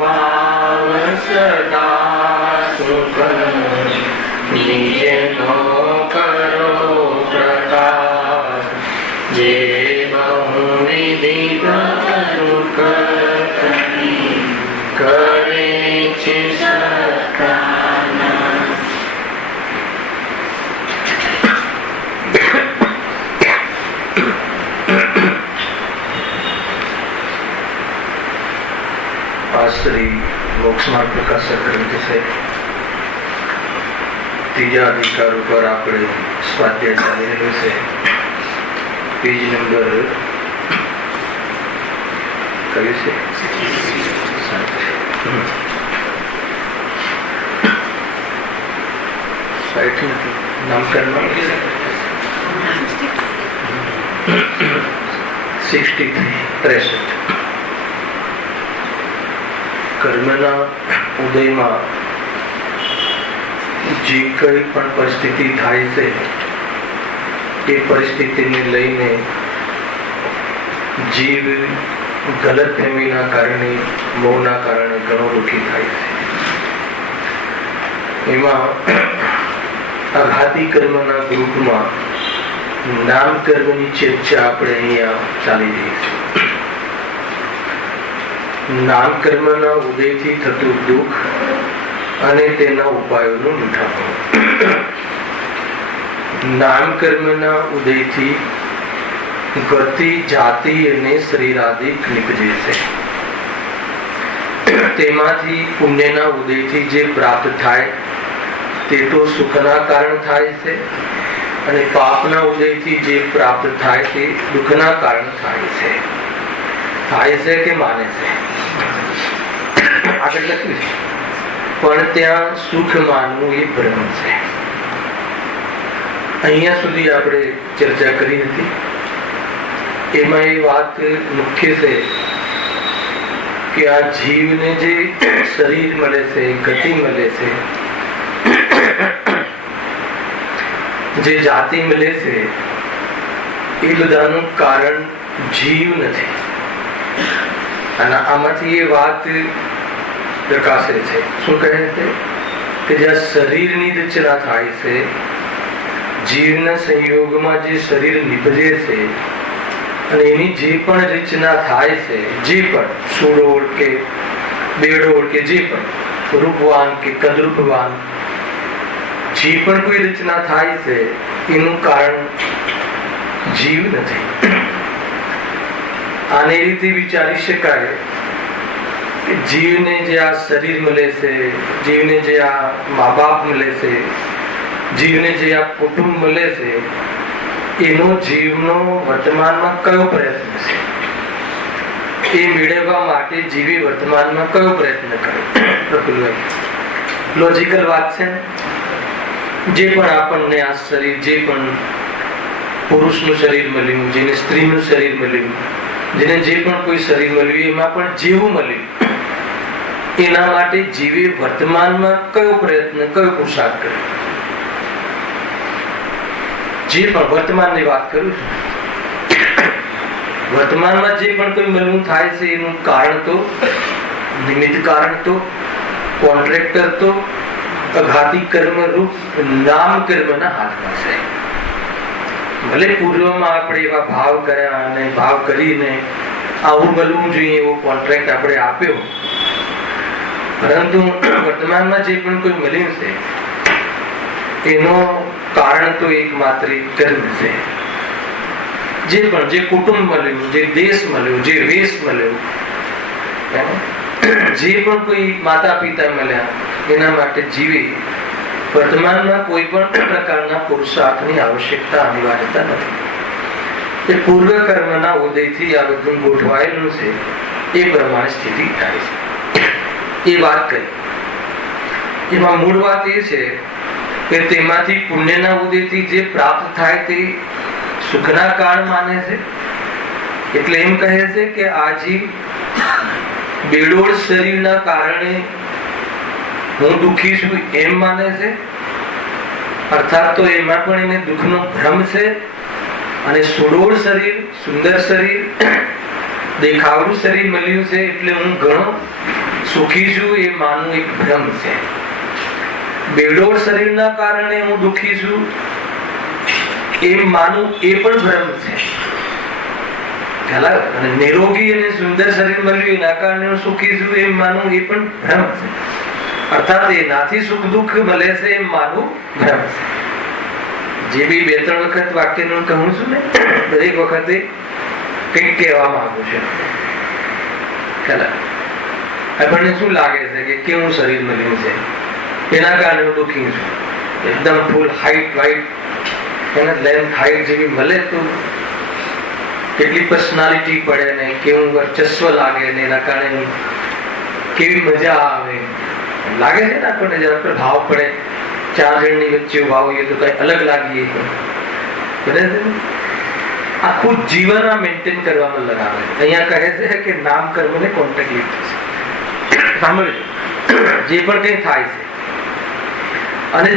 ભાવ સદા સુખ નિજનો કરો પ્રકાશ જે બહુવિધિ પ્રમુખ કરે છે શ્રી મોક્ષમાર્ગ પ્રકાશક ગ્રંથ છે. ત્રીજા અધિકાર ઉપર આપણે સ્વાધ્યાય ચાલી રહ્યું છે. પેજ નંબર કયું છે? નામકરણ 63. કર્મના ઉદયમાં જે કઈ પણ પરિસ્થિતિ થાય છે એ પરિસ્થિતિને લઈને જીવ ગલતફહેમીના કારણે, મોહના કારણે ઘણો દુઃખી થાય છે. એમાં આઘાતી કર્મના ગ્રુપમાં નામ કર્મની ચર્ચા આપણે અહીંયા ચાલી રહી છે. નામ કર્મના ઉદયથી થતું દુઃખ અને તેના ઉપાયોનું મીઠાપણું. નામ કર્મના ઉદયથી ગતિ, જાતિ અને શરીરાદિક નીપજે છે. તેમાંથી પુણ્યના ઉદયથી જે પ્રાપ્ત થાય તે તો સુખના કારણ થાય છે, અને પાપના ઉદયથી જે પ્રાપ્ત થાય તે દુઃખના કારણ થાય છે. થાય છે કે માને છે? આગળ લખ્યું છે. પણ ત્યાં સુખ માનવું એ ભ્રમ છે. અહીંયા સુધી આપણે ચર્ચા કરી હતી. એમાં એ વાત મુખ્ય છે કે આ જીવને જે શરીર મળે છે, ગતિ મળે છે, જે જાતિ મળે છે, એ બધાનું કારણ જીવ નથી. અને આમાંથી એ વાત પ્રકાશે છે. શું કહે છે? કે જ્યાં શરીરની રચના થાય છે, જીવના સંયોગમાં જે શરીર નિપજે છે, અને એની જે પણ રચના થાય છે, જે પણ સુડોળ કે બેડોળ કે જે પણ રૂપવાન કે કદરૂપવાન જે પણ કોઈ રચના થાય છે, એનું કારણ જીવ નથી. આને રીતે વિચારી શકાય કે જીવને જે આ શરીર મળે છે, જીવને જે આ મા બાપ મળે છે, જીવને જે આ કુટુંબ મળે છે, એનો જીવનો વર્તમાનમાં કયો પ્રયત્ન છે? એ મેળવવા માટે જીવે વર્તમાનમાં કયો પ્રયત્ન કરે? પ્રફુલ્લભાઈ, લોજિકલ વાત છે. જે પણ આપણને આ શરીર, જે પણ પુરુષનું શરીર મળ્યું, જેને સ્ત્રીનું શરીર મળ્યું, જેને જે પણ કોઈ શરીર મળ્યું, એમાં પણ જેવું મળ્યું, એના માટે જીવે વર્તમાનમાં કયો પ્રયત્ન, કયો પુરુષાર્થ કર્યો? જે પણ વર્તમાનની વાત કરું છું, વર્તમાનમાં જે પણ કોઈ મળવું થાય છે, એનું કારણ તો, નિમિત્ત કારણ તો, કોન્ટ્રાક્ટર તો અઘાતી કર્મ રૂપ નામ કર્મના હાથમાં છે. ભલે પૂર્વમાં આપણે એવા ભાવ કર્યા અને ભાવ કરીને આવું મળવું જોઈએ એવો કોન્ટ્રાક્ટ આપણે આપ્યો, પરંતુ વર્તમાનમાં જે પણ કોઈ મળ્યું છે એનો કારણ તો એકમાત્ર કર્મ છે. જે પણ, જે કુટુંબ મળ્યું, જે દેશ મળ્યો, જે વેશ મળ્યો, જે પણ કોઈ માતા પિતા મળ્યા, એના માટે જીવે વર્તમાનમાં કોઈ પણ પ્રકારના પુરુષાર્થની આવશ્યકતા, અનિવાર્યતા નથી. એ પૂર્વ કર્મના ઉદયથી આ બધું ગોઠવાયેલું છે. એ પ્રમાણે સ્થિતિ થાય છે. એ વાત કરી. એમાં મૂળ વાત એ છે કે તેમાંથી પુણ્યના ઉદયથી જે પ્રાપ્ત થાય તે સુખના કારણ માને છે. એટલે એમ કહે છે કે આ જીવ બેડોળ શરીરના કારણે હું દુઃખી છું એમ માને છે. અર્થાત તો એમાં પણ એને દુઃખનો ભ્રમ છે. અને સુડોળ શરીર, સુંદર શરીર, દેખાવડું શરીર મળ્યું છે એટલે હું ઘણો સુખી છું એ માનવું એક ભ્રમ છે. બેડોળ શરીરના કારણે હું દુઃખી છું એમ માનવું એ પણ ભ્રમ છે. અને નિરોગી અને સુંદર શરીર મળ્યું એના કારણે હું સુખી છું એમ માનવું એ પણ ભ્રમ છે. અર્થાત એનાથી સુખ દુઃખ મળે છે એમ માનવું ભ્રમ છે. જે બી 2-3 વખત વાક્યનું કહું છું ને, દરેક વખતે કંઈક કહેવા માંગુ છું. આપણને શું લાગે છે કે કેવું શરીર મળ્યું છે એના કારણે હું દુઃખી છું. એકદમ ફૂલ હાઈટ વાઈટ લેન્થ હાઈટ જેવી મળે તો કેટલી પર્સનાલિટી પડે ને કેવું વર્ચસ્વ લાગે ને એના કારણે કેવી મજા આવે લાગે છે ને. આપણને જરા પ્રભાવ પડે, 4 જણની વચ્ચે ઉભા હોઈએ તો કઈ અલગ લાગીએ. આખું જીવન આ મેન્ટેન કરવામાં લગાવે. અહીંયા કહે છે કે નામ કર્મ ને કોન્ટેક્ટ લીધ છે. સાંભળજો, જે પણ કઈ થાય છે અને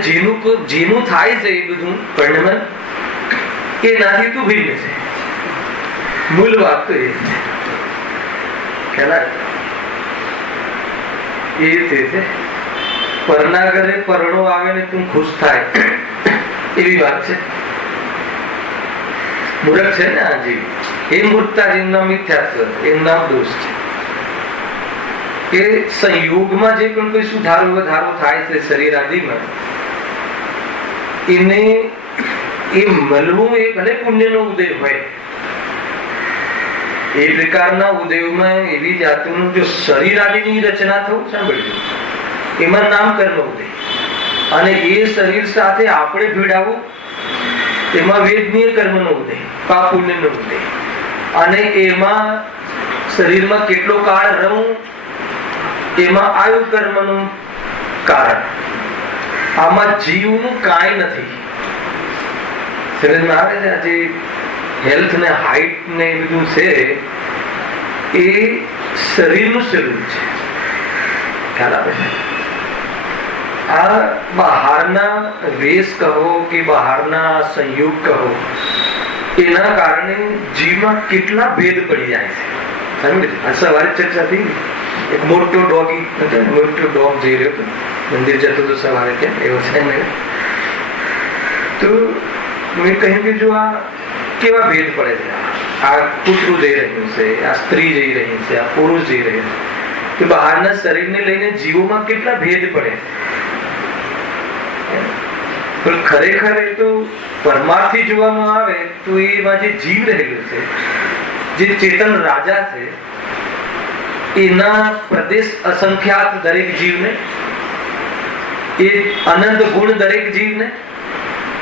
જેનું થાય છે એ બધું પરિણમન એનાથી તું ભિન્ન છે. મૂળ વાત તો એ છે. એ રીતે છે. પરના ઘરે પરણો આવે ને તું ખુશ થાય એવી વાત છે. મૂર્ખ છે ને આ જીવ, એ મૂર્ખતા જેમના મિથ્યાત્વ, એમના દોષ છે. કે સંયોગમાં જે પણ કોઈ સુધારો વધારો થાય છે શરીર આદિમાં, એને એ મળવું એ ભલે પુણ્યનો ઉદય હોય, એ પ્રકારના ઉદયમાં એવી જાતનું જો શરીર આદિની રચના થવું, સાંભળજો, એમાં નામ કર્મ ઉદય, અને એ શરીર સાથે આપણે ભીડાવવું એમાં વેદનીય કર્મનો ઉદય, પાપ પુણ્યનો ઉદય, અને એમાં શરીરમાં કેટલો કાળ રહું એમાં આયુ કર્મનું કારણ. આમાં જીવનું કાંઈ નથી. શરીરમાં આવે છે આજે હેલ્થ ને હાઈટ ને બધું છે એ શરીરનું સ્વરૂપ છે. ખ્યાલ આવે છે? આ બહારના વેશ કહો કે બહારના સંયોગ કહો, એના કારણે જીવમાં કેટલા ભેદ પડી જાય છે. સમજે? આ સવારે ચર્ચા થઈ, એક મોટો ડોગ જઈ રહ્યો હતો, મંદિર જતો તો સવારે, ક્યાં એવો છે ને, તો મેં કહ્યું કે જો આ કેવા ભેદ પડે છે, આ કૂતરું જઈ રહ્યું છે, આ સ્ત્રી જઈ રહી છે, આ પુરુષ જઈ રહ્યું છે, કે બહારના શરીરને લઈને જીવોમાં કેટલા ભેદ પડે. પણ ખરેખર એ તો પરમાર્થી જોવામાં આવે તો એમાં જે જીવ રહેલું છે, જે ચેતન રાજા છે, એના પ્રદેશ અસંખ્યાત દરેક જીવને, એ અનંત ગુણ દરેક જીવને,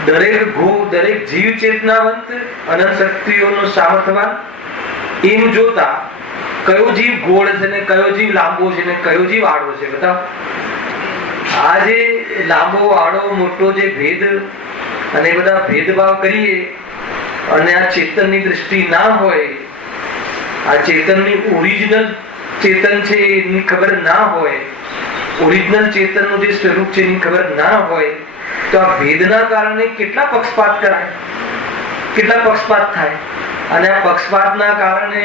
દરેક જીવ ચેતનાવંત, અનંત શક્તિઓનો સામર્થવાન, એમ જોતા કયો જીવ ગોળ છે ને કયો જીવ લાંબો છે ને કયો જીવ આડો છે, બતાવો. આ જે લાંબો આડો મોટો જે ભેદ અને બધા ભેદભાવ કરીએ અને આ ચેતનની દ્રષ્ટિ ના હોય, આ ચેતનની ઓરિજિનલ ચેતન છે એની ખબર ના હોય, ઓરિજિનલ ચેતનનું જે સ્વરૂપ છે એની ખબર ના હોય, તો આ ભેદના કારણે કેટલા પક્ષપાત કરાય, કેટલા પક્ષપાત થાય, અને આ પક્ષપાતના કારણે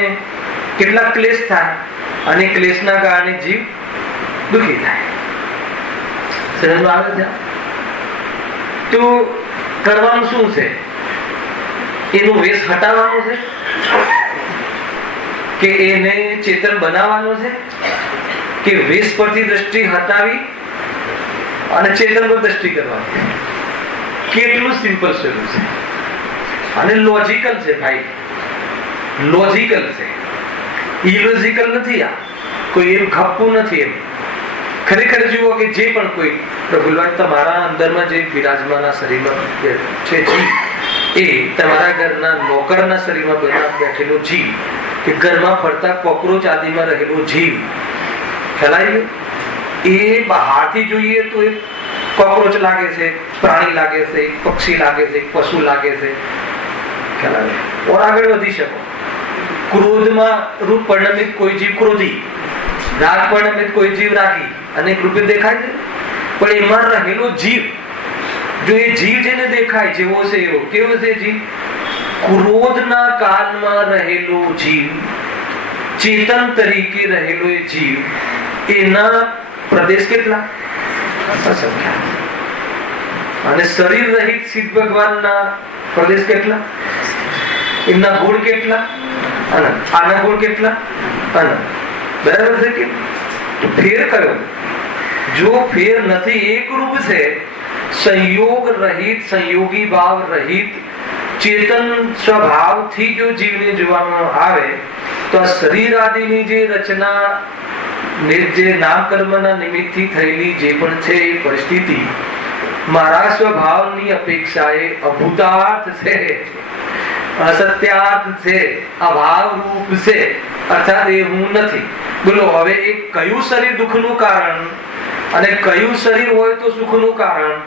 કેટલા ક્લેશ થાય, અને ક્લેશના કારણે જીવ દુઃખી થાય. સમજમાં આવે છે? તો કરવાનું શું છે? એનું વેશ હટાવવાનું છે કે એને ચેતન બનાવવાનું છે, કે વેશ પરથી દ્રષ્ટિ હટાવી અને ચેતન પર દ્રષ્ટિ કરવાની? કેટલું સિમ્પલ સ્વરૂપ છે અને લોજિકલ છે ભાઈ, લોજિકલ છે, ઇલોજિકલ નથી. આ કોઈ એમ ખપ્પું નથી. એમ ખરેખર જુઓ કે જે પણ કોઈ પ્રભુલાલ તમારા અંદરમાં જે બિરાજમાન શરીરમાં છે જીવ, એ તમારા ઘરના નોકરના શરીરમાં બેઠેલો જીવ, કે ઘરમાં ફરતા કોકરોચ આદિમાં રહેલો જીવ, ખ્યાલ એ બહારથી જોઈએ તો એક કોકરોચ લાગે છે, પ્રાણી લાગે છે, એક પક્ષી લાગે છે, એક પશુ લાગે છે, ખ્યાલ આવે? ઓર આગળ વધી શકો. ક્રોધમાં રૂપ પરિણમિત કોઈ જીવ ક્રોધી, રાગ પરિણમિત કોઈ જીવ રાગી, અનેક રૂપે દેખાય છે. પણ એમાં રહેલો જીવ, જો એ જીવ જેને દેખાય જેવો છે એવો, કેવો છે જીવ? ક્રોધના કાળમાં રહેલો જીવ, ચેતન તરીકે રહેલો એ જીવ, એના પ્રદેશ કેટલા? અસંખ્ય. અને શરીર રહિત સિદ્ધ ભગવાનના પ્રદેશ કેટલા? એમના ગુણ કેટલા? અનંત. આના ગુણ કેટલા? અનંત. બરાબર છે કે? ફેર કયો? જો ફેર નથી, એક રૂપ છે, સંયોગ રહિત, સંયોગી ભાવ રહિત, ચેતન સ્વભાવથી જો જીવને જોવામાં આવે તો આ શરીર આદિની જે રચના, જે નામકર્મના નિમિત્તથી થયેલી જે પણ છે એ પરિસ્થિતિ મારા સ્વભાવની અપેક્ષાએ અભૂતાર્થ છે, અસત્યાર્થ છે, અભાવ રૂપ છે, અર્થાત એ હું નથી. બોલો હવે એ કયું શરીર દુઃખનું કારણ અને કયું શરીર હોય તો સુખનું કારણ?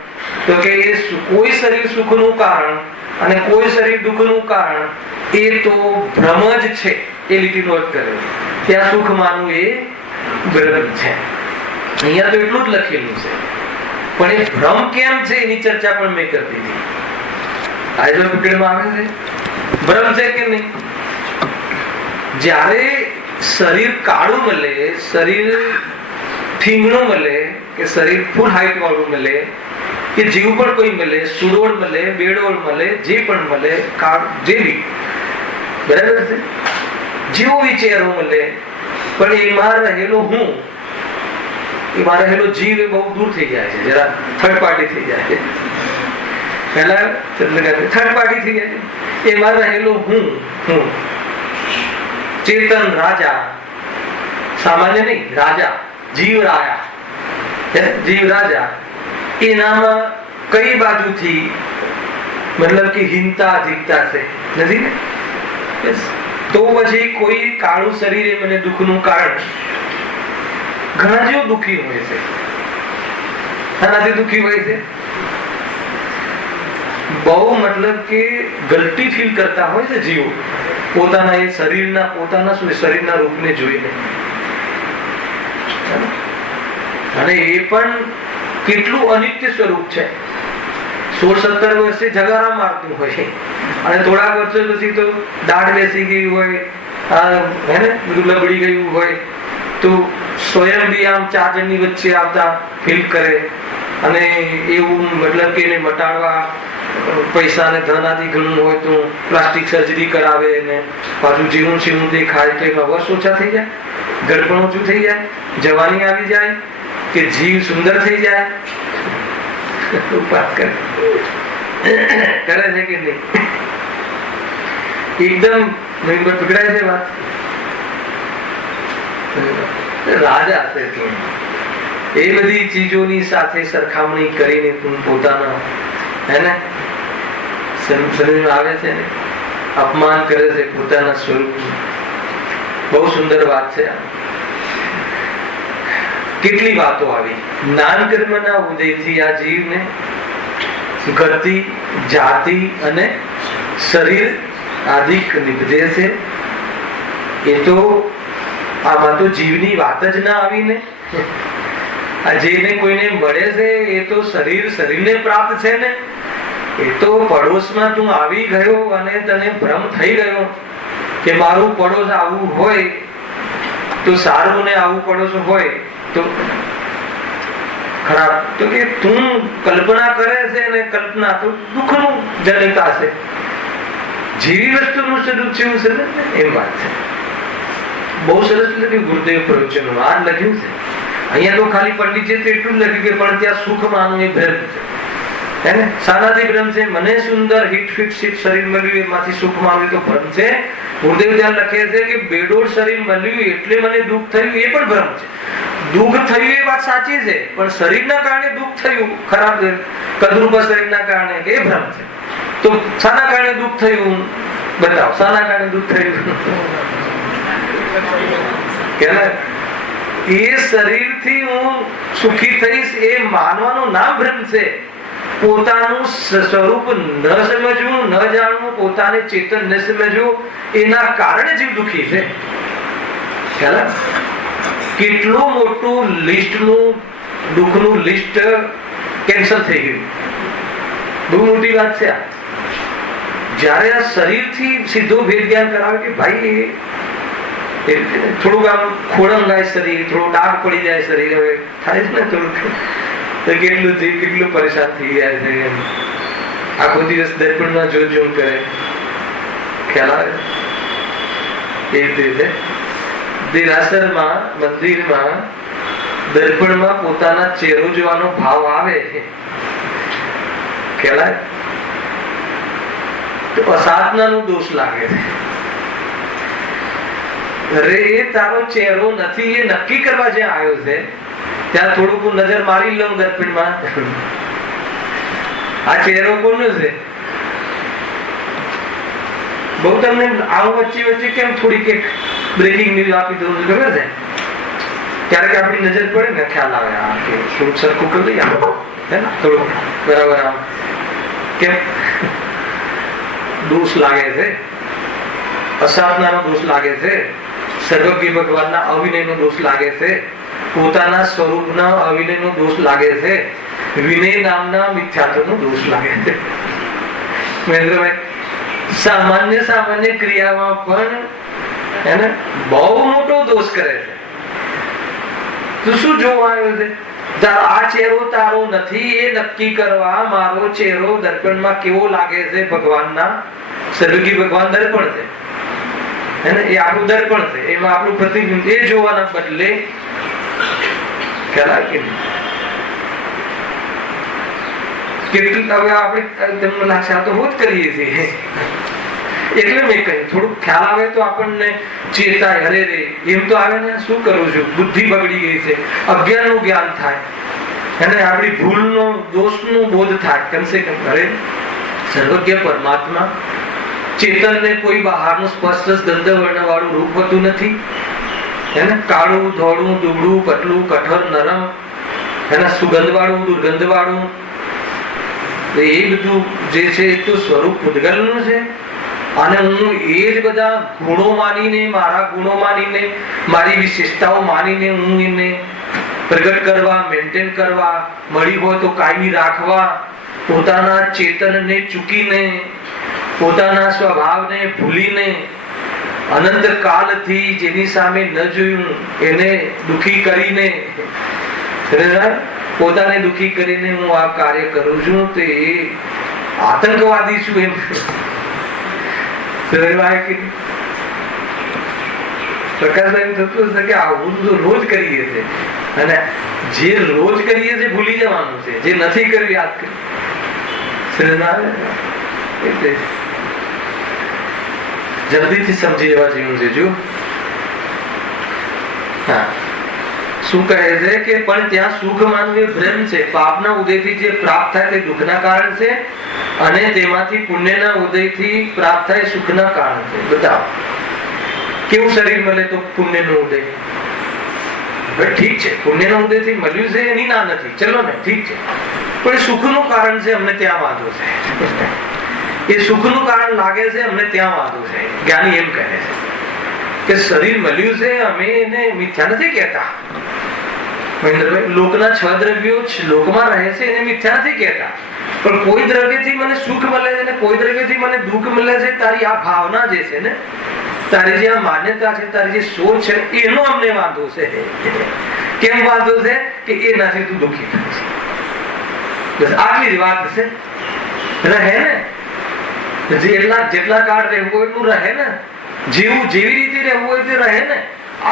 તો કે એ કોઈ શરીર સુખનું કારણ અને કોઈ શરીર દુઃખનું કારણ એ તો ભ્રમ જ છે. એ લીટી નોટ કરે, ત્યાં સુખ માનવું એ ભ્રમ છે. અહીંયા તો એટલું જ લખેલું છે, પણ એ ભ્રમ કેમ છે એની ચર્ચા પણ મેં કરી દીધી. આજે પકડમાં આવે છે ભ્રમ છે કે નહીં? જ્યારે શરીર કાળું મળે, શરીર ઠીંગણું મળે, કે શરીર ફૂલ હાઈટ વાળું મળે, કે જીવ પણ કોઈ મળે, સુડોળ મળે, બેડોળ મળે, જે પણ મળે, જેવી બરાબર છે, જેવો વિચારો મળે, પણ એમાં રહેલો હું, એમાં રહેલો જીવ એ બહુ દૂર થઈ જાય છે, જરા થર્ડ પાર્ટી થઈ જાય છે. પહેલા થર્ડ પાર્ટી થઈ જાય છે. એમાં રહેલો હું ચેતન રાજા, સામાન્ય નહીં, રાજા, જીવ રાજા, જીવ રાજા, એનામાં કઈ બાજુથી મતલબ કે હીનતા અધિકતા છે નથી ને? તો પછી કોઈ કાળું શરીર મને દુઃખનું કારણ. ઘણા જેવો દુઃખી હોય છે, આનાથી દુઃખી હોય છે, બહુ મતલબ કે ગલતી ફીલ કરતા હોય છે જીવો પોતાના એ શરીરના, પોતાના શરીરના રૂપને જોઈને. અને એ પણ કેટલું અનિત્ય સ્વરૂપ છે. 16-17 વર્ષે જગારા મારતું હોય અને થોડા વર્ષો પછી તો દાઢ બેસી ગઈ હોય, હે ને, બધું લબડી ગયું હોય, તો સ્વયં બી આમ 4 જણની વચ્ચે આવતા ફીલ કરે. અને એવું મતલબ કે એને મટાડવા પૈસા ને ધન આદિ ઘણું હોય તો પ્લાસ્ટિક સર્જરી કરાવે ને પાછું જીવું જીવું દેખાય તો એમાં વર્ષ ઓછા થઈ જાય, ગળપણ ઓછું થઈ જાય, જવાની આવી જાય, કે જીવ સુંદર થઈ જાય. વાત કરે છે કે નહીં? એકદમ પકડાય છે વાત. રાજા છે તું, એ બધી ચીજોની સાથે સરખામણી કરીને તું પોતાના, હે ને, સમજમાં આવે છે ને, અપમાન કરે છે પોતાના સ્વરૂપનું. બહુ સુંદર વાત છે. કેટલી વાતો આવી. જ્ઞાન કર્મના ઉદયથી આ જીવને ગતિ, જાતિ અને શરીર આદિ નિપજે છે. એ તો આમાં તો જીવની વાત જ ના આવીને. આ જેને કોઈને મળે છે એ તો શરીરને પ્રાપ્ત છે ને. એ તો પડોશમાં તું આવી ગયો અને તને ભ્રમ થઈ ગયો કે મારું પડોશ આવું હોય તો સારું ને આવું પડોશ હોય તો ખરાબ. તો કે તું કલ્પના કરે છે ને કલ્પના તો દુઃખનું જનતા છે. જેવી વસ્તુનું સ્વરૂપ છે એવું છે ને, એમ વાત છે. બહુ સરસ લખ્યું ગુરુદેવ પ્રવચનો આ લખ્યું છે. અહીંયા તો ખાલી પંડિત છે એટલું જ લખ્યું કે પણ ત્યાં સુખ માનવું એ ભ્રમ છે, હે ને. સાનાથી ભ્રમ છે. મને સુંદર હિટ ફિટ શરીર મળ્યું એમાંથી સુખ માનવું તો ભ્રમ છે. ગુરુદેવ ત્યાં લખે છે કે બેડોળ શરીર મળ્યું એટલે મને દુઃખ થયું એ પણ ભ્રમ છે. દુઃખ થયું એ વાત સાચી છે, પણ શરીરના કારણે દુઃખ થયું, ખરાબ કદરૂપા શરીરના કારણે, કે એ ભ્રમ છે. તો શાના કારણે દુઃખ થયું બતાવો, શાના કારણે દુઃખ થયું? એ શરીરથી હું સુખી થઈશ એ માનવાનું નામ ભ્રમ છે. પોતાનું સ્વરૂપ ન સમજવું, ન જાણવું, પોતાને ચેતન ન સમજવું, એના કારણે જીવ દુઃખી છે. કેટલું મોટું લિસ્ટનું દુઃખનું લિસ્ટ કેન્સલ થઈ ગયું. બહુ મોટી વાત છે આ. જયારે આ શરીરથી સીધો ભેદ જ્ઞાન કરાવે કે ભાઈ થોડુંક આમ ખોડંગાય શરીર, થોડું ડાઘ પડી જાય શરીર, હવે થાય જ ને થોડુંક, તો કેટલું જીવ કેટલું પરેશાન થઈ જાય છે. આખો દિવસ દર્પણમાં જોમ કરે, ખ્યાલ આવે? એ રીતે દેરાસરમાં, મંદિરમાં દર્પણમાં પોતાના ચહેરો જોવાનો ભાવ આવે, ખ્યાલ આવે? તો અસાધનાનો દોષ લાગે છે. અરે એ તારો ચહેરો નથી, એ નક્કી કરવા જે આવ્યો છે ત્યાં થોડુંક નજર મારી લઉં દર્પણમાં, આ ચહેરો કોનો છે? બહુ તમને આવું વચ્ચે વચ્ચે કેમ થોડીક એક બ્રેકિંગ ન્યૂઝ આપી દઉં, ખબર છે? ક્યારેક આપણી નજર પડે ને ખ્યાલ આવે, આ કે શું સરખું કરી લઈએ હે ને, થોડું બરાબર આમ કેમ દોષ લાગે છે, અસાધનાનો દોષ લાગે છે, સર્વજ્ઞ ભગવાનના અવિનયનો દોષ લાગે છે, પોતાના સ્વરૂપના અવિનયનો દોષ લાગે છે, વિનય નામના મિથ્યાત્વનો દોષ લાગે છે. મહેન્દ્રભાઈ, સામાન્ય સામાન્ય ક્રિયામાં પણ એને બહુ મોટો દોષ કરે છે. તું શું જોવા આવ્યો છે? આ ચહેરો તારો નથી એ નક્કી કરવા મારો ચહેરો દર્પણમાં કેવો લાગે છે ભગવાનના, સર્વજ્ઞ ભગવાન દર્પણ છે, એ આપણું દર્પણ છે, એમાં આપણું પ્રતિબિંબ, એ જોવાના બદલે કેટલું હવે આપણે તમને લાગશે આ તો હું જ કરીએ છીએ, એટલે મેં કહ્યું થોડુંક ખ્યાલ આવે તો આપણને ચેતાય, અરે રે એમ તો આવે ને, શું કરું છું, બુદ્ધિ બગડી ગઈ છે, અજ્ઞાનનું જ્ઞાન થાય અને આપણી ભૂલનો દોષનો બોધ થાય. કમસે કમ અરે સર્વજ્ઞ પરમાત્મા ચેતનને કોઈ બહારનું સ્પર્શ ગંધ વર્ણ વાળું રૂપ હોતું નથી, એને કાળું ધોળું દુબળું પતલું કઠોર નરમ, એના સુગંધ વાળું દુર્ગંધ વાળું, એ બધું જે છે એ તો સ્વરૂપ પૂતગલનું છે. અને હું એ જ બધા ગુણો માનીને, મારા ગુણો માનીને, મારી વિશેષતાઓ માનીને હું એને પ્રગટ કરવા, મેન્ટેન કરવા, મળી હોય તો કાયમી રાખવા, પોતાના ચેતનને ચૂકીને, પોતાના સ્વભાવને ભૂલીને, અનંત કાળથી જેની સામે ન જોયું એને દુખી કરીને, પોતાને દુખી કરીને હું આ કાર્ય કરું છું, તો એ આતંકવાદી છું એમ પ્રકાશભાઈ થતું હશે કે આવું તો રોજ કરીએ છીએ, અને જે રોજ કરીએ છીએ ભૂલી જવાનું છે, જે નથી કર્યું યાદ કર્યું. જલ્દીથી સમજી જવા જેવું છે. જો હા, શું કહે છે કે પણ ત્યાં સુખ માનવું એ ભ્રમ છે, પાપના ઉદયથી જે પ્રાપ્ત થાય તે દુઃખના કારણ છે, અને તેમાંથી પુણ્યના ઉદયથી પ્રાપ્ત થાય સુખના કારણ છે. બતાવો કેવું શરીર મળે તો પુણ્યનો ઉદય? ઠીક છે, પુણ્યનો ઉદયથી મળ્યું છે એની ના નથી, ચલો ને ઠીક છે, પણ સુખનું કારણ છે, અમને ત્યાં વાંધો છે. એ સુખનું કારણ લાગે છે, અમને ત્યાં વાંધો છે. જ્ઞાની એમ કહે છે કે શરીર મળ્યું છે, અમે એને મિથ્યા નથી કહેતા. મહેન્દ્રભાઈ, લોકના 6 દ્રવ્યો લોકમાં રહે છે એને મિથ્યા નથી કહેતા, પણ કોઈ દ્રવ્યથી મને સુખ મળે છે ને કોઈ દ્રવ્યથી મને દુઃખ મળે છે, તારી આ ભાવના જે છે ને, તારી જે આ માન્યતા છે, તારી જે સોચ છે, એનો અમને વાંધો છે. કેમ વાંધો છે? કે એનાથી તું દુઃખી થાય છે. બસ આટલી જ વાત છે. રહે ને જેટલા કાળ રહેવું હોય એટલું રહે ને, જેવી રીતે રહેવું હોય તે રહે ને.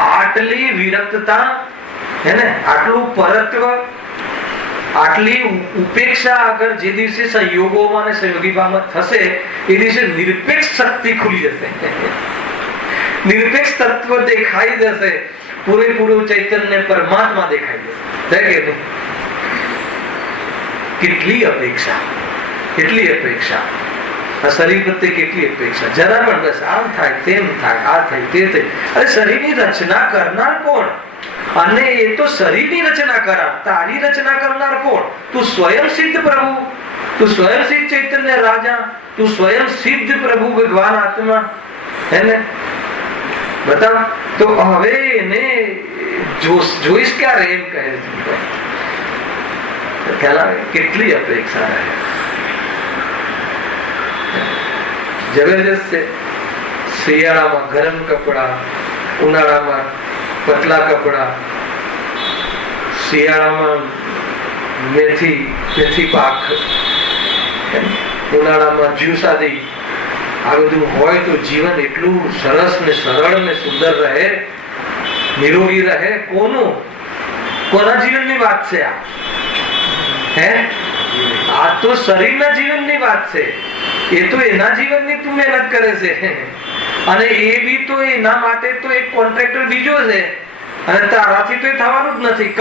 આટલી વિરક્તતા હે ને, આટલું પરત્વ, આટલી ઉપેક્ષા અગર જે દિવસે સંયોગોમાં અને સંયોગીભાવમાં થશે, એ દિવસે નિરપેક્ષ શક્તિ ખુલી જશે, નિરપેક્ષ તત્વ દેખાઈ જશે, પૂરેપૂરું ચૈતન્ય પરમાત્મા દેખાઈ જશે. કે નહીં? કેટલી અપેક્ષા, કેટલી અપેક્ષા, આ શરીર પ્રત્યે કેટલી અપેક્ષા. જરા પણ બસ આમ થાય, તેમ થાય, આ થાય, તે થાય. અરે શરીરની રચના કરનાર કોણ? અને એ તો શરીરની રચના કરાર, તારી રચના કરનાર કોણ? તું સ્વયં સિદ્ધ પ્રભુ, તું સ્વયં સિદ્ધ ચૈતન્ય રાજા, તું સ્વયં સિદ્ધ પ્રભુ ભગવાન આત્મા, હે ને? બતાવ તો હવે એને જોઈશ ક્યારે એમ કહે છે. ખ્યાલ આવે કેટલી અપેક્ષા રહે. જબરજસ્ત છે. શિયાળામાં ગરમ કપડા, ઉનાળામાં પતલા કપડા, શિયાળામાં મેથી પાક, ઉનાળામાં જ્યુસાદી, આ બધું હોય તો જીવન એટલું સરસ ને સરળ ને સુંદર રહે, નિરોગી રહે. કોના જીવનની વાત છે આ? હે, આ તો શરીરના જીવનની વાત છે. એ તો એના જીવનની તું મહેનત કરે છે, અને એ બી તો એના માટે તો એક કોન્ટ્રાક્ટર બીજો છે, અને તારાથી તો એ થવાનું જ નથી.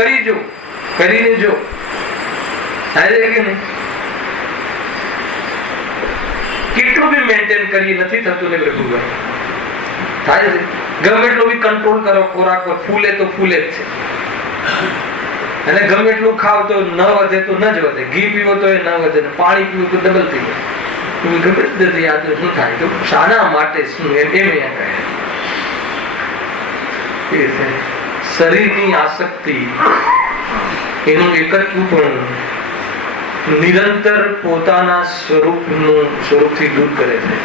કરીને જો થાય છે કે નહીં? કેટલું બી મેન્ટેન કરી નથી થતું ને પ્રભુભાઈ, થાય છે. ગમે એટલું બી કંટ્રોલ કરો ખોરાક પર, ફૂલે તો ફૂલે જ છે, અને ગમે એટલું ખાવ તો ન વધે તો ન જ વધે, ઘી પીવો તો એ ન વધે, ને પાણી પીવું તો ડબલ થઈ જાય. ગમે નથી આ તો શું થાય તો શાના માટે શું એમ કહે. શરીરની આસક્તિ, એનું એકત્વપણું નિરંતર પોતાના સ્વરૂપથી દૂર કરે છે.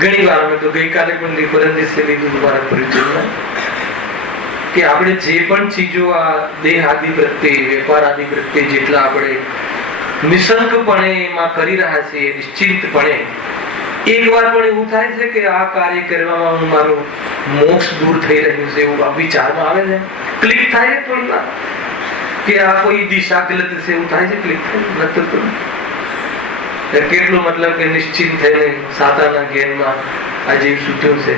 ઘણી વાર અમે તો ગઈકાલે પણ ડિફરન્સ લીધું તમારા પરિચયમાં કે આપણે જે પણ ચીજો આ દેહ આદિ પ્રત્યે, વેપાર આદિ પ્રત્યે જેટલા આપણે નિશંકપણે એમાં કરી રહ્યા છીએ, નિશ્ચિંતપણે, એક વાર પણ એવું થાય છે કે આ કાર્ય કરવામાં હું મારું મોક્ષ દૂર થઈ રહ્યું છે એવું વિચારમાં આવે છે, ક્લિક થાય છે થોડી વાર કે આ કોઈ દિશા ગલત છે એવું થાય છે, ક્લિક થાય નથી. કેટલું મતલબ કે નિશ્ચિત થઈને સાતાના જ્ઞાનમાં આ જીવ સૂતું છે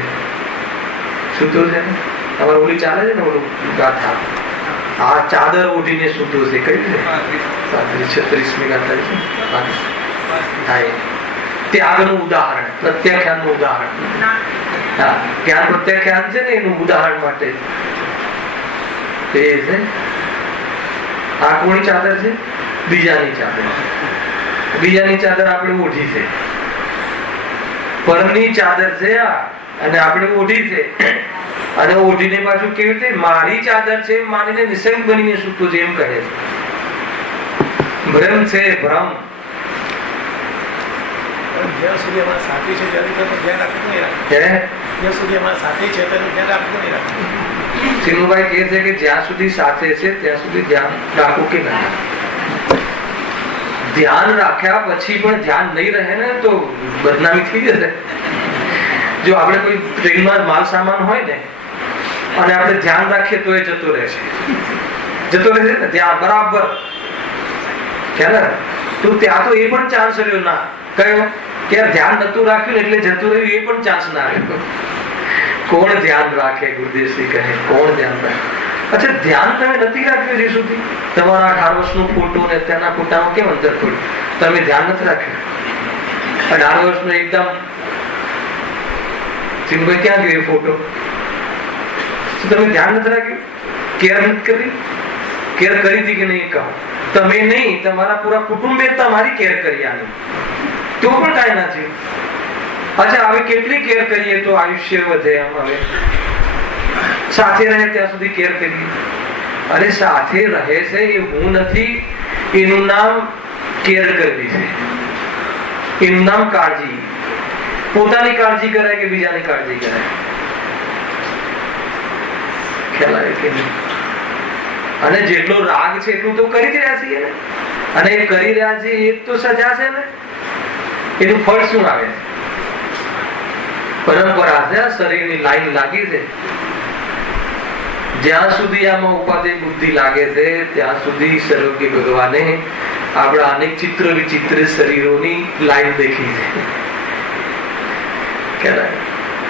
તમારે ઓલી ચાલે છે ને ઓલું ગાથા, આ ચાદર ઓઢીને સૂતું છે. કઈ છે 36મી ગાથા છે. ત્યાગનું ઉદાહરણ, પ્રત્યાખ્યાનનું ઉદાહરણ. હા, જ્ઞાન પ્રત્યાખ્યાન છે ને એનું ઉદાહરણ માટે એ છે. આ કોની ચાદર છે? બીજાની ચાદર. બીજાની ચાદર આપણે ઓઢી છે, પરની ચાદર છે આ, અને આપણે ઓઢી છે. અને ઓઢીને પાછું કેવી રીતે મારી ચાદર છે માનીને નિસંગ બનીને સૂતો છે એમ કહે છે. ભ્રમ છે, ભ્રમ. જ્યાં સુધી અમારા સાથી છે ત્યાં ધ્યાન રાખવું નહીં રાખવું. જ્યાં સુધી અમારા સાથી છે તેનું ધ્યાન રાખવું નહીં રાખવું. સિનુભાઈ કહે છે કે જ્યાં સુધી સાથે છે ત્યાં સુધી ધ્યાન રાખવું કે ના. ધ્યાન રાખ્યા પછી પણ ધ્યાન નહીં રહે ને તો બદનામી થઈ જશે. જો આપણે કોઈ ટ્રેનમાં માલ સામાન હોય ને અને આપણે ધ્યાન રાખીએ તો એ જતો રહેશે ને ધ્યાન બરાબર. ખ્યાલ તો ત્યાં તો એ પણ ચાન્સ રહ્યો ના કયો કે ધ્યાન નતું રાખ્યું એટલે જતું રહ્યું, એ પણ ચાન્સ ના રહ્યો. કોણ ધ્યાન રાખે? ગુરુદેવશ્રી કહે કોણ ધ્યાન રાખે? અચ્છા, ધ્યાન તમે નથી રાખ્યું હજી સુધી? તમારા 18 વર્ષનો ફોટો ને અત્યારના ફોટામાં કેમ અંતર પડ્યું? તમે ધ્યાન નથી રાખ્યું. 18 વર્ષનો એકદમ સિંહભાઈ ક્યાં ગયો ફોટો? તમે ધ્યાન નથી રાખ્યું, કેર નથી કરી. કેર કરી હતી કે નહીં કહો? તમે નહીં, તમારા પૂરા કુટુંબે તમારી કેર કરી આની, તો પણ કાંઈ ના થયું. અચ્છા, હવે કેટલી કેર કરીએ તો આયુષ્ય વધે? આમ હવે સાથે રહે ત્યાં સુધી કેર કરીએ. અરે સાથે રહે છે એ હું નથી, એનું નામ કેર કરવી છે, એનું નામ કાળજી. પોતાની કાળજી કરાય કે બીજાની કાળજી કરાય? ખ્યાલ આવે કે નહીં? અને જેટલો રાગ છે એટલું તો કરી જ રહ્યા છીએ ને, અને એ કરી રહ્યા છે એ તો સજા છે ને. એનું ફળ શું આવે છે? પરંપરા છે, શરીરની લાઈન લાગી છે. જ્યાં સુધી આમાં ઉપાધિ બુદ્ધિ લાગે છે ત્યાં સુધી સર્વજ્ઞ ભગવાને આપણા અનેક ચિત્ર વિચિત્ર શરીરોની લાઈન દેખી છે.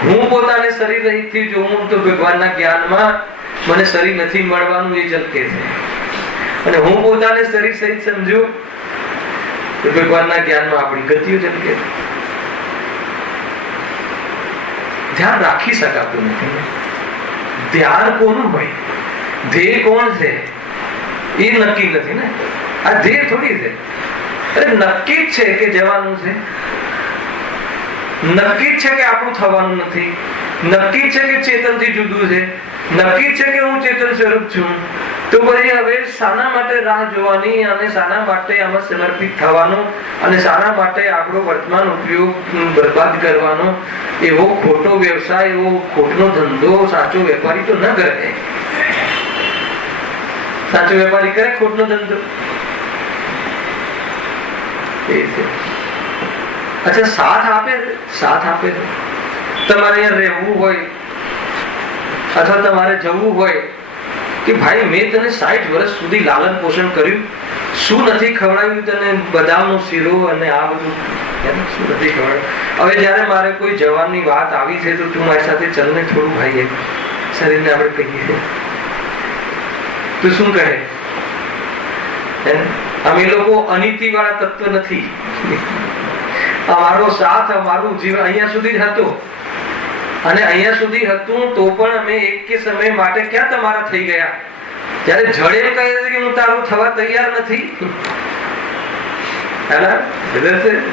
હું પોતાને શરીર રહિત થી જોઉં તો ભગવાનના જ્ઞાનમાં મને શરીર નથી મળવાનું એ ઝલકે છે, અને હું પોતાને શરીર સહિત સમજુ તો ભગવાનના જ્ઞાનમાં આપણી ગતિઓ ઝલકે છે. ધ્યાન રાખી શકાતું નથી. ધ્યાન કોનું હોય? ધ્યેય કોણ છે એ નક્કી નથી ને. આ ધ્યેય થોડી છે. અરે નક્કી જ છે કે જવાનું છે, નક્કી જ છે કે આપણું થવાનું નથી, નક્કી છે કે ચેતનથી જુદું છે, નક્કી છે કે હું ચેતન સ્વરૂપ છું. તો ભાઈ હવે શાના માટે રાહ જોવાની અને શાના માટે આમાં સમર્પિત થવાનો અને શાના માટે આપણો વર્તમાન ઉપયોગ બરબાદ કરવાનો? એવો ખોટો વ્યવસાય, એવો ખોટનો ધંધો સાચો વેપારી તો ન કરે. સાચો વેપારી કરે ખોટનો ધંધો? અચ્છા, સાથ આપે તમારે અહીંયા રહેવું હોય અથવા તમારે જવું હોય કે ભાઈ મેં તને 60 વર્ષ સુધી લાલન પોષણ કર્યું, શું નથી ખવડાવ્યું તને? બદામનો શીરો અને આ બધું શું નથી ખવડાવ્યું? હવે જયારે મારે કોઈ જવાની વાત આવી છે તો તું મારી સાથે ચલ ને થોડું ભાઈ શરીરને આપણે કહીએ તો શું કહે? અમે લોકો અનીતિ વાળા તત્વ નથી. અમારો સાથ, અમારું જીવન અહીંયા સુધી જ હતો અને અહીંયા સુધી હતું તો પણ અમે એક કે સમય માટે ક્યાં તમારા થઈ ગયા? જયારે જડ એમ કહે છે કે હું તારું થવા તૈયાર નથી,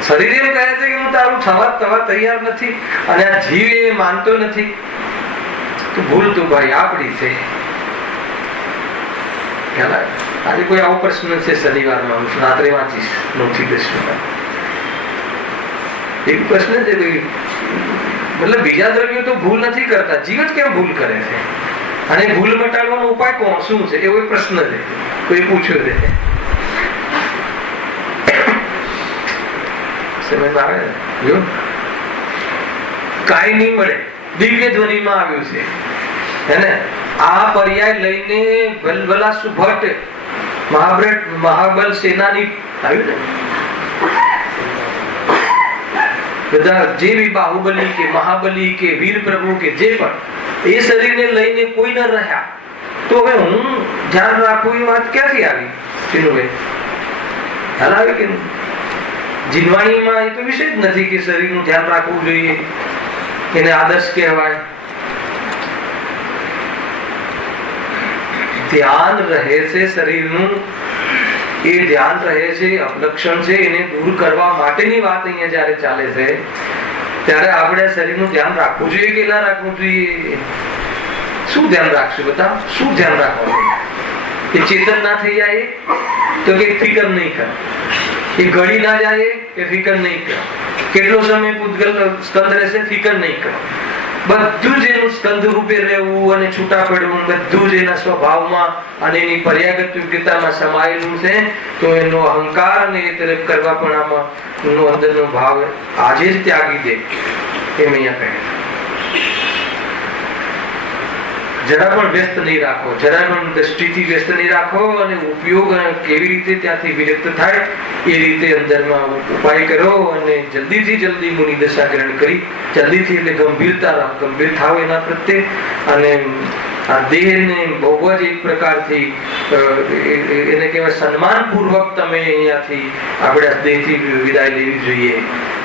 શરીર એમ કહે છે કે હું તારું થવા તૈયાર નથી અને આ જીવ એ માનતો નથી, તો ભૂલ તો ભાઈ આપડી છે. આજે કોઈ આવો પ્રશ્ન છે શનિવારમાં, હું રાત્રે વાંચીશ 9 થી 10 એક પ્રશ્ન છે. મતલબ બીજા દ્રવ્યો તો ભૂલ નથી કરતા, જીવ જ કેમ ભૂલ કરે છે? અને ભૂલ મટાડવાનો ઉપાય કોણ શું છે? એવો એક પ્રશ્ન છે, કોઈ પૂછ્યો છે. સમજ આવે? જો કાંઈ નહીં મળે, દિવ્ય ધ્વનિમાં આવ્યું છે હે. આ પર્યાય લઈને બલબલા સુભટ મહાબલ સેનાની આવ્યું ને, બધા જે બી બાહુબલી કે મહાબલી કે વીર પ્રભુ કે જે પણ એ શરીરને લઈને કોઈ ન રહ્યા, તો હવે હું ધ્યાન રાખવું એ વાત ક્યાંથી આવી? ચીનુભાઈ ખ્યાલ આવે કે જીનવાણીમાં એ તો વિષય જ નથી કે શરીરનું ધ્યાન રાખવું જોઈએ, એને આદર્શ કહેવાય. ધ્યાન રહે છે શરીરનું, એ ધ્યાન રહે છે, અપલક્ષણ છે, એને દૂર કરવા માટેની વાત અહીંયા જયારે ચાલે છે ત્યારે આપણે શરીરનું ધ્યાન રાખવું જોઈએ કે ના રાખવું જોઈએ? શું ધ્યાન રાખશું? બતા શું ધ્યાન રાખવાનું? એ ચેતન ના થઈ જાય તો કે ફિકર નહીં કર, એ ઘડી ના જાય કે ફિકર નહીં કર, કેટલો સમય પૂતગલ સ્કંદ રહેશે ફિકર નહીં કર. બધું જ એનું સ્કંદ રૂપે રહેવું અને છૂટા પડવું બધું જ એના સ્વભાવમાં અને એની પર્યાગત યોગ્યતામાં સમાયેલું છે. તો એનો અહંકાર અને એ તરફ કરવા પણ આમાં એનો અંદરનો ભાવ આજે જ ત્યાગી દે એમ અહીંયા કહે. જરા પણ વ્યસ્ત નહીં રાખો, જરા પણ દ્રષ્ટિથી વ્યસ્ત નહીં રાખો અને ઉપયોગ કેવી રીતે ત્યાંથી વિરક્ત થાય એ રીતે અંદરમાં ઉપાય કરો અને જલ્દીથી જલ્દી મુનિ દશા ગ્રહણ કરી જલ્દીથી એટલે ગંભીર થાવ એના પ્રત્યે. અને આ દેહને બહુ જ એક પ્રકારથી એને કહેવાય સન્માનપૂર્વક તમે અહીંયાથી આપણે આ દેહથી વિદાય લેવી જોઈએ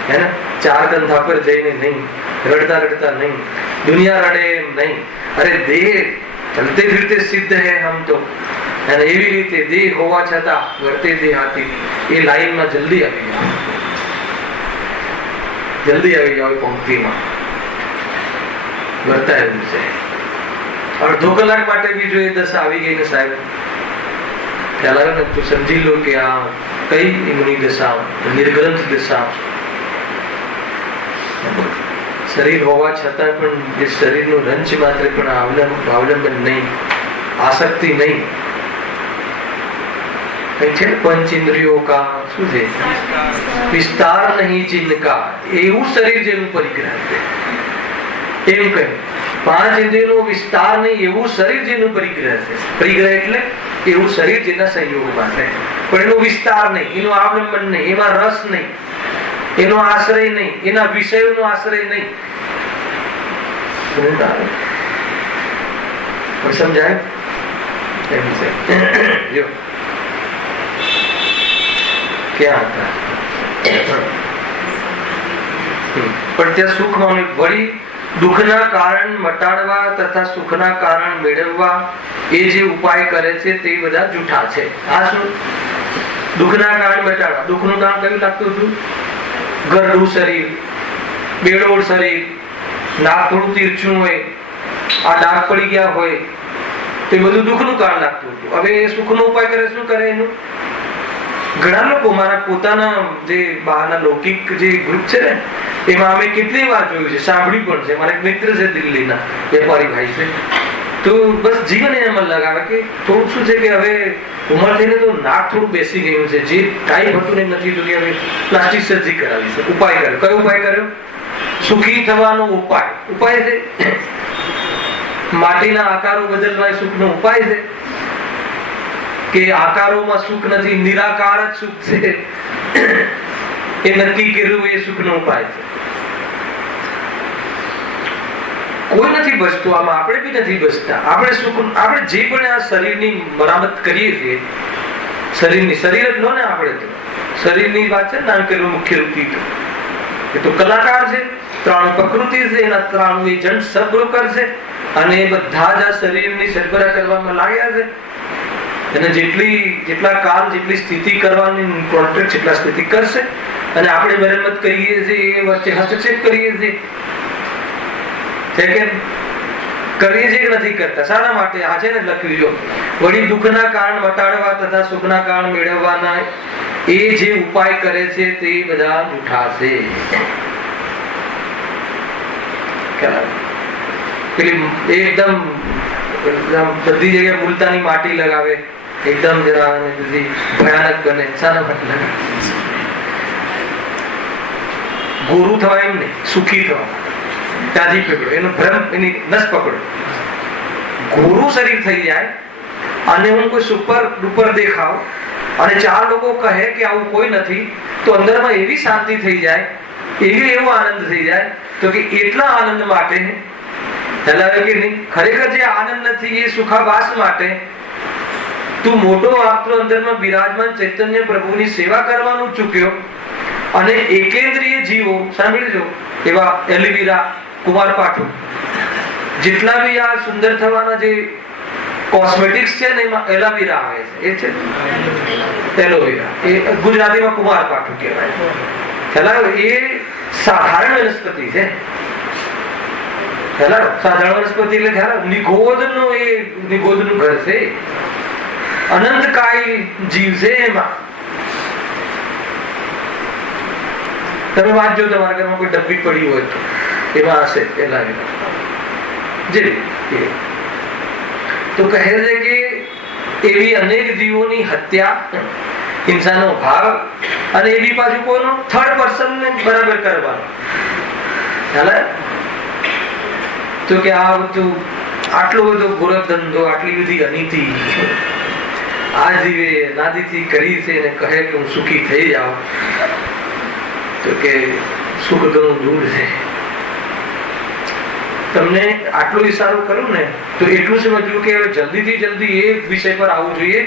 હે ને. ચાર કંધા પર જઈને નહીં, રડતા રડતા નહીં, દુનિયા રડે એમ નહીં. અરે દેહ ચલતે ફિરતે સિદ્ધ હે હમ તો, અને એવી રીતે દેહ હોવા છતાં વર્તે દેહાતી એ લાઈનમાં જલ્દી આવી જાઓ પંક્તિમાં વર્તાયેલું છે. અડધો કલાક માટે બી જો એ દશા આવી ગઈ ને સાહેબ ખ્યાલ આવે ને તો સમજી લો કે આ કઈ મુનિ દશા, નિર્ગ્રંથ દશા. શરીર હોવા છતાં પણ જે શરીરનું રંચ માત્ર પણ અવલંબન નહીં, આસક્તિ નહીં. કઈ છે પંચ ઇન્દ્રિયો કા શું છે વિસ્તાર નહીં જિનકા, એવું શરીર જેનું પરિગ્રહ છે એમ કહ્યું. 5 ઇન્દ્રિયોનો વિસ્તાર નહીં એવું શરીર જેનું પરિગ્રહ છે. પરિગ્રહ એટલે એવું શરીર જેના સંયોગમાં છે પણ એનો વિસ્તાર નહીં, એનો અવલંબન નહીં, એમાં રસ નહીં, એનો આશ્રય નહીં, એના વિષયોનો આશ્રય નહીં. સમજાય એમ છે. જો ક્યાં હતા પણ ત્યાં સુખમાં વળી દુઃખના કારણ મટાડવા તથા સુખના કારણ મેળવવા એ જે ઉપાય કરે છે તે બધા જૂઠા છે. આ શું? દુઃખના કારણ મટાડવા. દુઃખનું કારણ કયું લાગતું હતું? ગરડું શરીર, બેડોળ શરીર, નાક થોડું તીરછું હોય, આ ડાઘ પડી ગયા હોય, તો એ બધું દુઃખનું કારણ લાગતું હતું. હવે એ સુખનો ઉપાય કરે, શું કરે એનું? ઘણા લોકો મારા પોતાના જે બહારના લૌકિક જે ગ્રુપ છે ને એમાં અમે કેટલી વાર જોયું છે, સાંભળ્યું પણ છે. મારા એક મિત્ર છે દિલ્હીના વેપારી ભાઈ છે, તો બસ જીવન એમાં લગાવે કે થોડું શું છે કે હવે ઉંમર થઈને તો નાક થોડું બેસી ગયું છે, જે ટાઈપ હતું ને નથી તો કે હવે પ્લાસ્ટિક સર્જરી કરાવી છે. ઉપાય કર્યો. કયો ઉપાય કર્યો? સુખી થવાનો ઉપાય. ઉપાય છે માટીના આકારો બદલવા એ સુખનો ઉપાય છે કે આકારોમાં સુખ નથી, નિરાકાર જ સુખ છે એ નક્કી કર્યું એ સુખનો ઉપાય છે. કોઈ નથી બચતું આમાં, આપણે બી નથી બચતા. આપણે સુખ, આપણે જે પણ આ શરીરની મરામત કરીએ છીએ, શરીરની, શરીર જ લો ને, આપણે તો શરીરની વાત છે નામ કર્યું મુખ્ય રૂપથી તો એ તો કલાકાર છે, 3 પ્રકૃતિ છે, એના 3 એજન્ટ સબબ્રોકર છે અને બધા જ આ શરીરની સરભરા કરવામાં લાગ્યા છે. અને જેટલા કાળ જેટલી સ્થિતિ કરવાની કોન્ટ્રાક્ટ જેટલા સ્થિતિ કરશે અને આપણે મરમ્મત કરીએ છીએ, એ વચ્ચે હસ્તક્ષેપ કરીએ છીએ કે કરીએ છીએ કે નથી કરતા. શાના માટે? આ છે ને લખ્યું, જો વળી દુઃખના કારણ મટાડવા તથા સુખના કારણ મેળવવાના એ જે ઉપાય કરે છે તે બધા જૂઠા છે. પેલી એકદમ બધી જગ્યાએ મુલતાની માટી લગાવે, એકદમ જરા ભયાનક બને. શાના માટે લગાવે? ગોરું થવાય એમ નહીં, સુખી થવા. ત્યાંથી પકડો એનો ભ્રમ, એની નસ પકડો. ગોરું શરીર થઈ જાય અને હું કોઈ સુપર ડુપર દેખાવ અને 4 લોકો કહે કે આવું કોઈ નથી, તો અંદરમાં એવી શાંતિ થઈ જાય, એવો આનંદ થઈ જાય તો કે એટલા આનંદ માટે ચલાવે કે નહીં. ખરેખર જે આનંદ નથી એ સુખાભાસ માટે તું મોટો આપતો અંદરમાં બિરાજમાન ચૈતન્ય પ્રભુની સેવા કરવાનું ચૂક્યો અને એકેન્દ્રીય જીવો, સાંભળજો, એવા એલોવેરા, કુમાર પાઠો, જેટલા બી આ સુંદર થવાના જે કોસ્મેટિક્સ છે ને એમાં એલોવેરા આવે છે. એ છે એલોવેરા, એ ગુજરાતીમાં કુમાર પાઠું કહેવાય. ચલાવો, એ સાધારણ વનસ્પતિ છે. સાધારણ વનસ્પતિ એટલે ખ્યાલ, નિગોદનું, એ નિગોદનું ઘર છે, અનંતકાય જીવ છે. એમાં તમે વાંચજો, તમારા ઘરમાં કોઈ ડબ્બી પડી હોય તો એમાં હશે એલોવેરા. તો કહે છે કે એવી અનેક જીવોની હત્યા, હિંસાનો ભાવ અને એવી પાછું કોઈનો થર્ડ પર્સન ને બરાબર કરવાનો. તો કે આ બધું આટલો બધો ગોરખ ધંધો, આટલી બધી અનીતિ આ જીવે નાદીથી કરી છે અને કહે કે હું સુખી થઈ જાઉં, તો કે સુખ ઘણું દૂર છે. તમને આટલો ઈશારો કરું ને તો એટલું સમજવું કે જલ્દીથી જલ્દી એ વિષય પર આવવું જોઈએ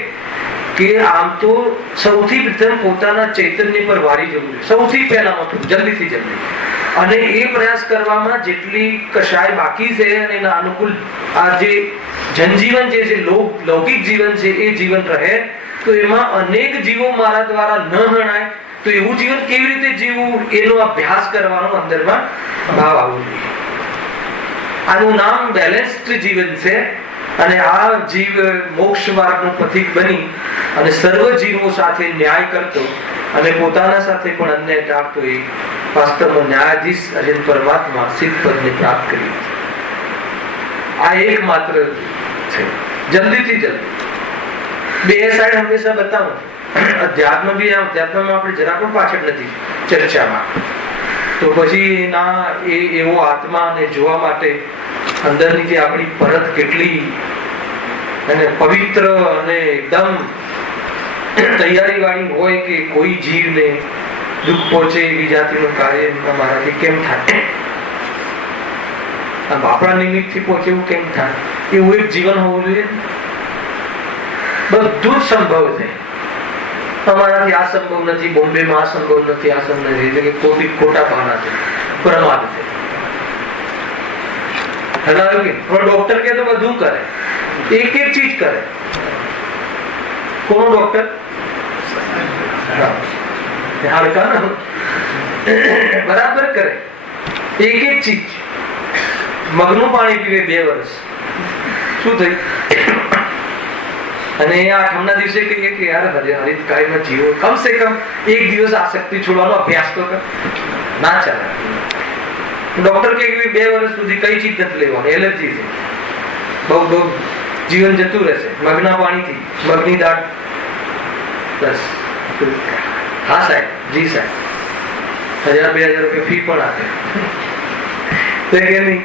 કે આમ તો સૌથી પ્રથમ પોતાના ચૈતન્ય પર વારી જવું જોઈએ, સૌથી પહેલામાં જલ્દીથી જલ્દી. અને એ પ્રયાસ કરવામાં જેટલી કશાય બાકી છે અને એના અનુકૂળ આ જે જનજીવન જે છે, લૌકિક જીવન છે, એ જીવન રહે તો એમાં અનેક જીવો મારા દ્વારા ન હણાય, તો એવું જીવન કેવી રીતે જીવવું એનો અભ્યાસ કરવાનો અંદરમાં ભાવ આવવો જોઈએ. આનું નામ બેલેન્સ્ડ જીવન છે અને આ જીવ મોક્ષ માર્ગનો પથિક બની અને સર્વ જીવો સાથે ન્યાય કરતો અને પોતાના સાથે પણ અન્યાય ટાળતો એ વાસ્તવમાં ન્યાયાધીશ અજન પરમાત્મા સિદ્ધ પદને પ્રાપ્ત કરી. આ એકમાત્ર છે. જલ્દીથી જલ્દી બે સાઈડ હંમેશા બતાવું. અધ્યાત્મ બી, અધ્યાત્મમાં આપણે જરા પણ પાછળ નથી ચર્ચામાં. તો પછી ના એવો આત્માને જોવા માટે અંદરની જે આપણી પરત કેટલી અને પવિત્ર અને એકદમ તૈયારી વાળી હોય કે કોઈ જીવને દુઃખ પહોંચે એવી જાતિનું કાર્ય અમારાથી કેમ થાય, આપણા નિમિત્તથી પહોંચે એવું કેમ થાય, એવું એક જીવન હોવું જોઈએ. બધું જ સંભવ છે. અમારાથી આ સંભવ નથી, બોમ્બેમાં આ સંભવ નથી, આ સંભવ નથી, એટલે કે ખોટા પાના છે, પ્રમાદ છે. ડોક્ટર કે તો બધું કરે, એક એક ચીજ કરે. કોનો ડોક્ટર? હાડકા બરાબર કરે, એક એક ચીજ. મગનું પાણી પીવે 2 વર્ષ, શું થયું? અને એ આઠમના દિવસે કહીએ કે યાર હરિતકાયમાં જીવો, કમસે કમ એક દિવસ આસક્તિ છોડવાનો અભ્યાસ તો કર. ના ચાલે. ડોક્ટર કે 2 વર્ષ સુધી કઈ ચીજ નથી લેવાની, એલર્જી છે, બહુ જીવન જતું રહેશે મગના પાણીથી, મગની દાળ. બસ હા સાહેબ, જી સાહેબ, 1000-2000 રૂપિયા ફી પણ આપે તો કે નહીં.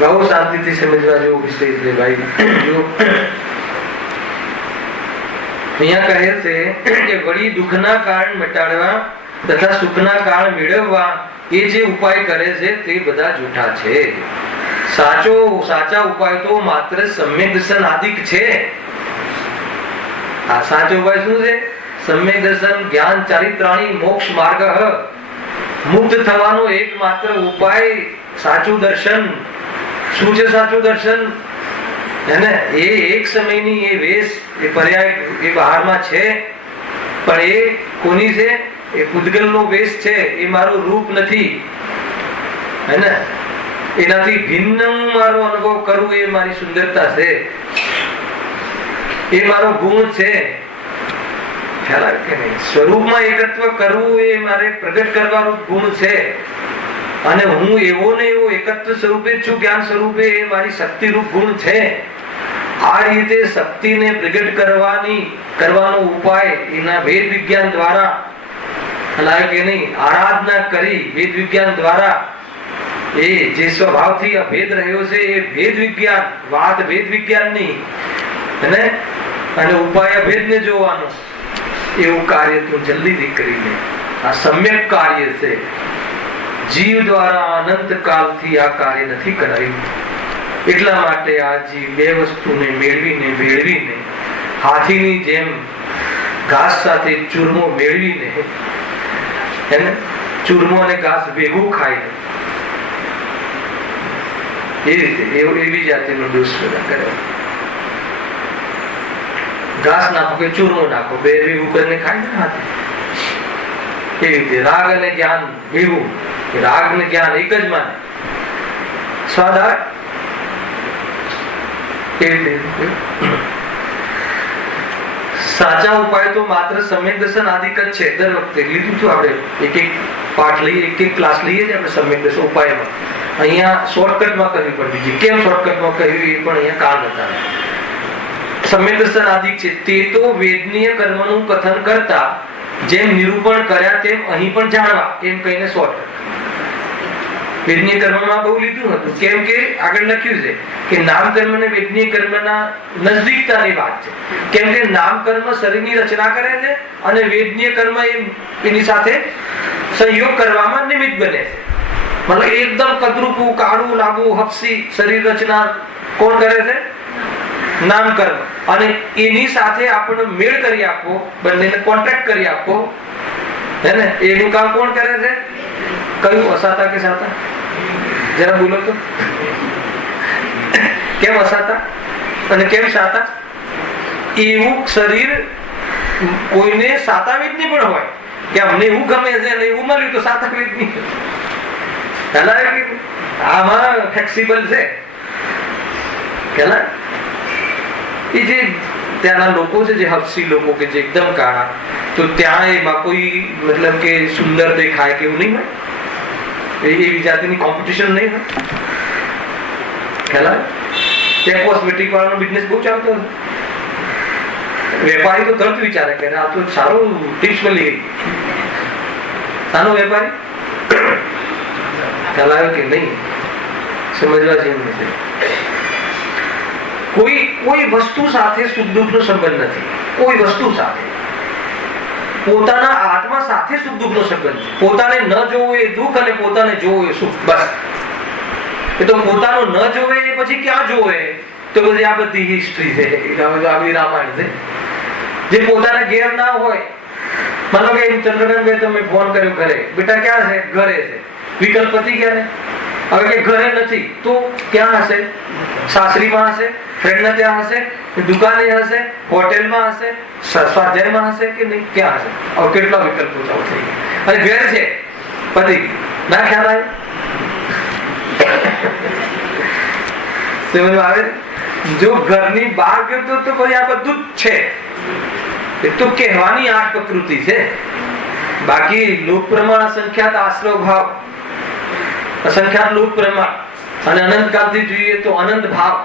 બહુ શાંતિથી સમજવા જેવો વિષય છે ભાઈ. જો અહીંયા કહે છે કે વળી દુઃખના કારણ મટાડવા તથા સુખના કારણ મેળવવા એ જે ઉપાય કરે છે તે બધા જૂઠા છે. સાચા ઉપાય તો માત્ર સમ્યક દર્શન આદિક છે. આ સાચો ઉપાય શું છે? સમ્યક દર્શન, જ્ઞાન, ચારિત્રાણી, મોક્ષ માર્ગ. મુક્ત થવાનો એકમાત્ર ઉપાય સાચું દર્શન. શું છે સાચું દર્શન? એને એ એક સમયની એ વેશ, એ પર્યાય એ બહારમાં છે, પણ એ કોની છે? એ પૂતગલનો વેશ છે. એ મારું રૂપ નથી. હેને એનાથી ભિન્ન મારો અનુભવ કરવું એ મારી સુંદરતા છે, એ મારો ગુણ છે. ખ્યાલ આવે કે નહીં? સ્વરૂપમાં એકત્વ કરવું એ મારે પ્રગટ કરવાનો ગુણ છે. અને હું એવો ને એવો એકત્વ સ્વરૂપે છું, જ્ઞાન સ્વરૂપે, એ મારી શક્તિ રૂપ ગુણ છે. આ રીતે શક્તિને પ્રગટ કરવાનો ઉપાય એના વેદ વિજ્ઞાન દ્વારા, લાગે કે નહીં, આરાધના કરી વેદ વિજ્ઞાન દ્વારા એ જે સ્વભાવથી અભેદ રહ્યો છે એ ભેદ વિજ્ઞાન, વાત ભેદ વિજ્ઞાનની, અને ઉપાય અભેદને જોવાનો, એવું કાર્ય તું જલ્દીથી કરી લે. આ સમ્યક કાર્ય છે. જીવ દ્વારા અનંત કાળથી આ કાર્ય નથી કરાયું. એટલા માટે આ જીવ 2 વસ્તુને મેળવીને હાથીની જેમ ઘાસ સાથે ચૂરમો મેળવીને, એને ચૂરમો અને ઘાસ ભેગું ખાય, એ રીતે એવી જાતિનો દોષ પેદા કરે. ઘાસ નાખો કે ચૂરમો નાખો, 2 ભેગું કરીને ખાય ને હાથી. એ રીતે રાગ અને જ્ઞાન ભેગું, રાગ ને જ્ઞાન એક જ માને, સ્વાદ આવે. સાચા ઉપાય તો માત્ર સમ્યક દર્શન આદિક જ છે. દર વખતે લીધું છું આપણે, એક પાઠ લઈએ, એક ક્લાસ લઈએ છીએ આપણે સમ્યક દર્શન ઉપાયમાં. અહીંયા શોર્ટકટમાં કહ્યું, પણ બીજી કેમ શોર્ટકટમાં કહ્યું એ પણ અહીંયા કારણ બતાવે. સમ્યક દર્શન આદિક છે તે તો વેદનીય કર્મનું કથન કરતા જેમ નિરૂપણ કર્યા તેમ અહીં પણ જાણવા, એમ કહીને શોર્ટકટ. વેદનીય કર્મમાં બહુ લીધું હતું, કેમ કે આગળ લખ્યું છે કે નામ કર્મ અને વેદનીય કર્મના નજદીકતાની વાત છે. કેમ કે નામ કર્મ શરીરની રચના કરે છે અને વેદનીય કર્મ એની સાથે સંયોગ કરવામાં નિમિત્ત બને છે. મતલબ એકદમ કદરૂપું, કાળું, લાંબુ, હફસી શરીર રચના કોણ કરે છે? નામ કર્મ. અને એની સાથે આપણને મેળ કરી આપવો, બંનેને કોન્ટ્રાક્ટ કરી આપવો, હે ને, એનું કામ કોણ કરે છે? કયું? અસાતા કે સાતા? જરા બોલો તો. કેમ અસાતા અને કેમ સાતા? એવું શરીર કોઈને સાતાવિદની પણ હોય કે અમને એવું ગમે છે અને એવું મળ્યું તો સાતાવિદની. આમાં ફ્લેક્સિબલ છે. એ જે ત્યાંના લોકો છે, જે હફસી લોકો કે જે એકદમ કાળા, તો ત્યાં એમાં કોઈ મતલબ કે સુંદર દેખાય કે એવું નહીં હોય, એવી જાતિની કોમ્પિટિશન નહીં હોય. ખ્યાલ? ત્યાં કોસ્મેટિક વાળાનો બિઝનેસ બહુ ચાલતો હતો. વેપારી તો તરત વિચારે કે આ તો સારું ટિપ્સ મળી ગઈ. સાનો વેપારી? ખ્યાલ આવ્યો કે નહીં? સમજવા જેવું નથી. કોઈ વસ્તુ સાથે સુખ દુઃખનો સંબંધ નથી. કોઈ વસ્તુ સાથે, પોતાના આત્મા સાથે સુખ દુઃખનો સંબંધ છે. પોતાને ન જોવું એ દુઃખ અને પોતાને જોવું એ સુખ. બસ. એ તો પોતાનો ન જોવે એ પછી ક્યાં જોવે? તો બધી આ બધી હિસ્ટ્રી છે, આવી રામાયણ છે. જે પોતાના ઘેર ના હોય, માનો કે ચંદ્રકાંતભાઈ તમે ફોન કર્યો ઘરે, બેટા ક્યાં છે? ઘરે છે. વિકલ્પ પતી ગયા ને. હવે કે ઘરે નથી તો ક્યાં હશે? સાસરીમાં હશે, ફ્રેન્ડને ત્યાં હશે, દુકાને હશે, હોટેલમાં હશે, સ્વાધ્યાયમાં હશે કે નહીં? ક્યાં હશે? હવે કેટલા વિકલ્પો ચાલુ થઈ ગયા. અને ઘેર છે પતિ ના ખ્યાલ આવે? સમજ આવે? જો ઘરની બહાર ગયો તો પછી આ બધું જ છે. એ તો કહેવાની આઠ પ્રકૃતિ છે. બાકી લોક પ્રમાણ, અસંખ્યાત આશ્રવ ભાવ, અસંખ્યાત લોક પ્રમાણ અને અનંત કાળથી જોઈએ તો અનંત ભાવ.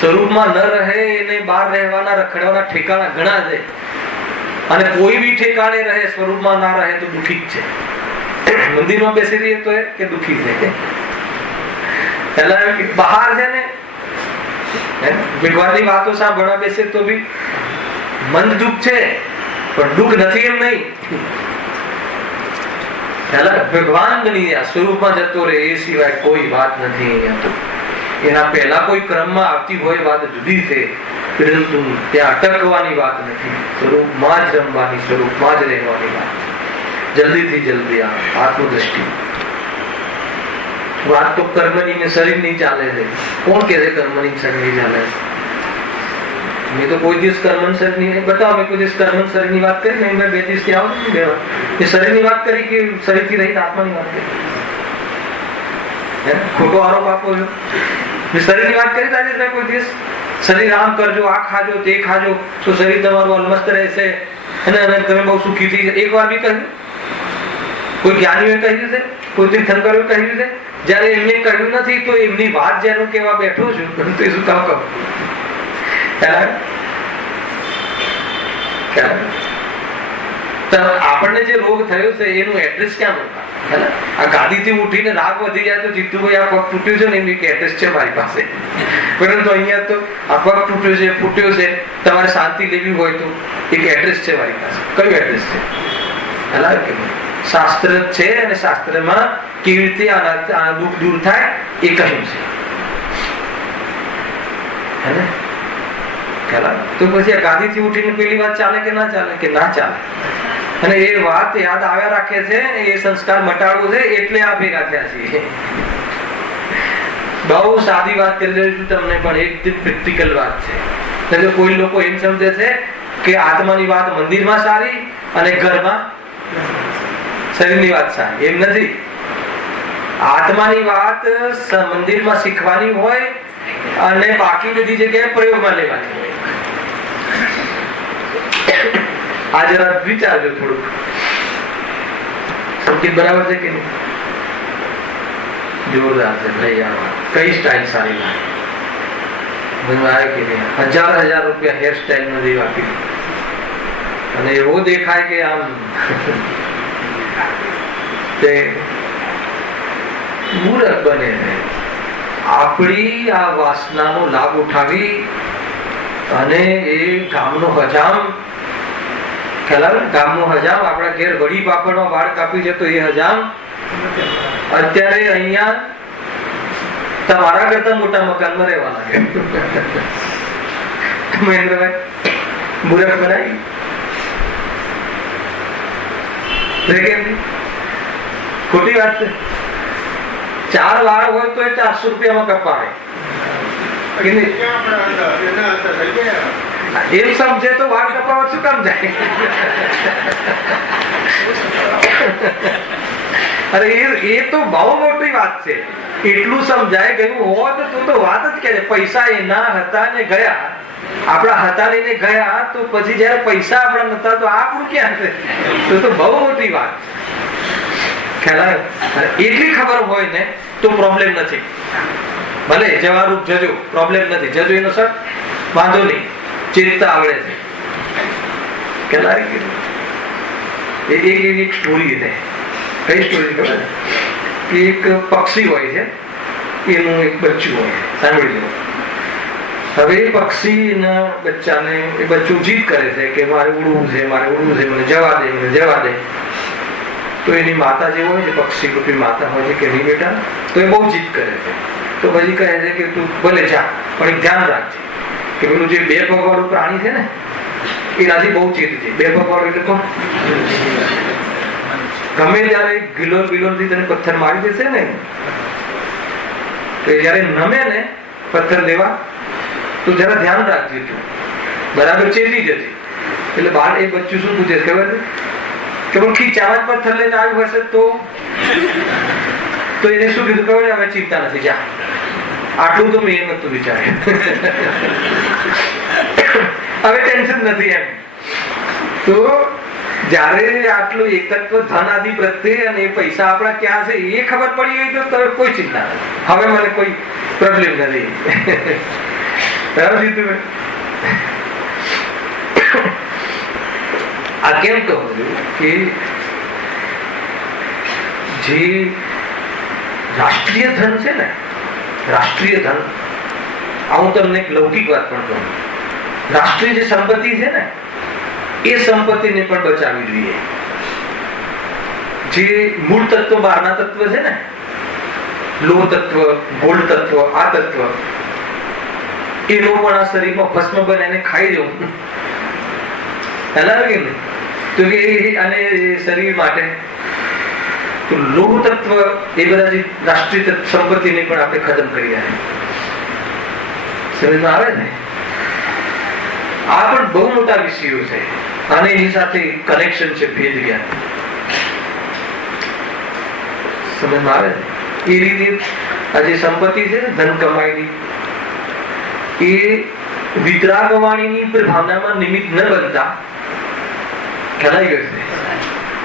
સ્વરૂપમાં ન રહે એને બહાર રહેવાના રખડવાના ઠેકાણા ઘણા છે. અને કોઈ બી ઠેકાણે રહે સ્વરૂપમાં ના રહે તો દુઃખી જ છે. મંદિરમાં બેસી રહીએ તો એ કે દુઃખી છે. પેલા બહાર છે ને ભગવાનની વાતો સાંભળવા બેસે તો બી મન દુઃખ છે, પણ દુઃખ નથી એમ નહીં. પેલા ભગવાન બની સ્વરૂપમાં જતો રહે એ સિવાય કોઈ વાત નથી અહીંયા તો. એના પહેલા કોઈ ક્રમમાં આવતી હોય વાત જુદી છે, પરંતુ ત્યાં અટકવાની વાત નથી. સ્વરૂપમાં જ રમવાની, સ્વરૂપમાં જ રહેવાની વાત. જલ્દીથી જલ્દી આત્મદ્રષ્ટિ. વાત તો કર્મની ને શરીરની ચાલે છે. કોણ કહે છે કર્મની શરીરની ચાલે? મેં તો કોઈ દિવસ કર્મન શરીરની બતાવો. મેં કોઈ દિવસ કર્મન શરીરની વાત કરી નહીં. મેં 2 દિવસ થી આવું એ શરીરની વાત કરી કે શરીરથી રહિત આત્માની વાત કરી? ખોટો આરોપ આપો છો. મેં શરીરની વાત કરી આજે મેં કોઈ દિવસ શરીર આમ કરજો, આ ખાજો, તે ખાજો તો શરીર તમારું અલમસ્ત રહેશે અને તમે બહુ સુખી થઈ જશે? એક વાર બી કહ્યું? કોઈ જ્ઞાનીઓએ કહ્યું છે? કોઈ તીર્થંકરોએ કહ્યું છે? જયારે એમને કહ્યું નથી તો એમની વાત જેનું કેવા બેઠો છું તો એ શું કામ કહું? આપણને જે રોગ થયો છે એનું એડ્રેસ ક્યાં મૂકવા? આ ગાદીથી ઉઠીને રાગ વધી જાય તો જીતુભાઈ આ પગ તૂટ્યું છે ને એમની એડ્રેસ છે મારી પાસે. પરંતુ અહીંયા તો આ પગ તૂટ્યો છે, ફૂટ્યો છે, તમારે શાંતિ લેવી હોય તો એક એડ્રેસ છે મારી પાસે. કયું એડ્રેસ છે? શાસ્ત્ર છે અને શાસ્ત્રમાં કેવી રીતે આ દુઃખ દૂર થાય એ કહ્યું છે. તો પછી આ ગાદીથી ઉઠીને પેલી વાત ચાલે કે ના ચાલે? કે ના ચાલે. અને એ વાત યાદ આવ્યા રાખે છે, એ સંસ્કાર મટાડવો છે એટલે આ ભેગા થયા છીએ. બહુ સાદી વાત કરી રહ્યો છું તમને, પણ એકદમ પ્રેક્ટિકલ વાત છે. જો કોઈ લોકો એમ સમજે છે કે આત્માની વાત મંદિરમાં સારી અને ઘરમાં શરીરની વાત સારી, એમ નથી. આત્માની વાત મંદિરમાં શીખવાની હોય અને બાકી બધી જગ્યાએ પ્રયોગમાં લેવાની હોય. આ જરા વિચારજો થોડુંક. સંકેત બરાબર છે કે નહીં? જોરદાર છે ભાઈ. કઈ સ્ટાઇલ સારી લાગે? કે નહીં? 1000 રૂપિયા હેર સ્ટાઇલ નથી આપી અને એવો દેખાય કે આમ તે મૂરખ બને. આપણી આ વાસનાનો લાભ ઉઠાવી અને એ ગામનો હજામ, ગામનો હજામ આપણા ઘેર વડી પાપડમાં વાળ કાપી જતો એ હજામ અત્યારે અહીંયા તમારા કરતા મોટા મકાનમાં રહેવા લાગે. મહેન્દ્રભાઈ મૂરખ બનાવી ખોટી વાત છે. 4 વાળ હોય તો 400 રૂપિયામાં કપાવે. એમ સમજે તો વાળ કપાવવા શું કામ જાય? અરે એ તો બહુ મોટી વાત છે. એટલું સમજાય ગયું હોત તો વાત જ કે પૈસા એના હતા ને ગયા, આપણા હતા લઈને ગયા, તો પછી જયારે પૈસા આપણા નતા તો આપણું ક્યાં છે? તો બહુ મોટી વાત. એટલી ખબર હોય ને તો પ્રોબ્લેમ નથી. ભલે જવારૂપ જજો, પ્રોબ્લેમ નથી. જજો એનો સર વાંધો નહીં, ચેતતા આવડે છે. એક સ્ટોરી છે. કઈ સ્ટોરી ખબર? એક પક્ષી હોય છે, એનું એક બચ્ચું હોય. સાંભળી લો. હવે એ પક્ષીના બચ્ચાને એ બચ્ચું જીદ કરે છે કે મારે ઉડવું છે, મારે ઉડવું છે, મને જવા દે, મને જવા દે. તો એની માતા જે હોય છે, પક્ષી રૂપી માતા હોય છે કે નહીં બેટા, તો એ બહુ જીદ કરે છે. તો પછી કહે છે કે તું ભલે જા, પણ એક ધ્યાન રાખજે કે પેલું જે 2 પગવાળું પ્રાણી છે ને એનાથી બહુ ચેત છે. 2 પગવાળું એટલે કોણ? ગમે ત્યારે ગિલોર થી તને પથ્થર મારી દેશે ને, તો જયારે નમે ને પથ્થર દેવા તો જરા ધ્યાન રાખજે, તું બરાબર ચેતી જજે. એટલે બાળ એ બચ્ચું શું પૂછે ખબર છે કે પણ ખીચામાં પથ્થર લઈને આવ્યું હશે તો એને શું કીધું ખબર? હવે ચિંતા નથી, જા આટલું તો મેં નતું વિચાર્યું. હવે ટેન્શન નથી એમ. તો જયારે આટલું એકત્વ ધન આદિ પ્રત્યે અને એ પૈસા આપણા ક્યાં છે એ ખબર પડી હોય તો કોઈ ચિંતા નથી. હવે મને કોઈ પ્રોબ્લેમ નથી. આ કેમ કહું છું કે જે રાષ્ટ્રીય ધન છે ને, રાષ્ટ્રીય ધન, હું તમને એક લૌકિક વાત પણ કહું. રાષ્ટ્રીય જે સંપત્તિ છે ને એ સંપત્તિને પણ બચાવવી જોઈએ. જે મૂળ તત્વ બહારના તત્વ છે ને, લોહ તત્વ, ગોલ્ડ તત્વ, આ તત્વ, એનો પણ આ શરીરમાં ભસ્મ બને એને ખાઈ જવું હલાવે કે નહીં? તો કે અને શરીર માટે તો લોહ તત્વ એ બધા જે રાષ્ટ્રીય સંપત્તિને પણ આપણે ખતમ કરી રહ્યા. સમજમાં આવે ને? આ પણ બહુ મોટા વિષયો છે અને એની સાથે કનેક્શન છે ભેદ જ્ઞાન. સમજમાં આવે ને? એ રીતે આ જે સંપત્તિ છે ને ધન કમાયેલી એ વિતરાગવાણીની ભાવનામાં નિમિત્ત ન બનતા ખ્યાલ ગયો છે.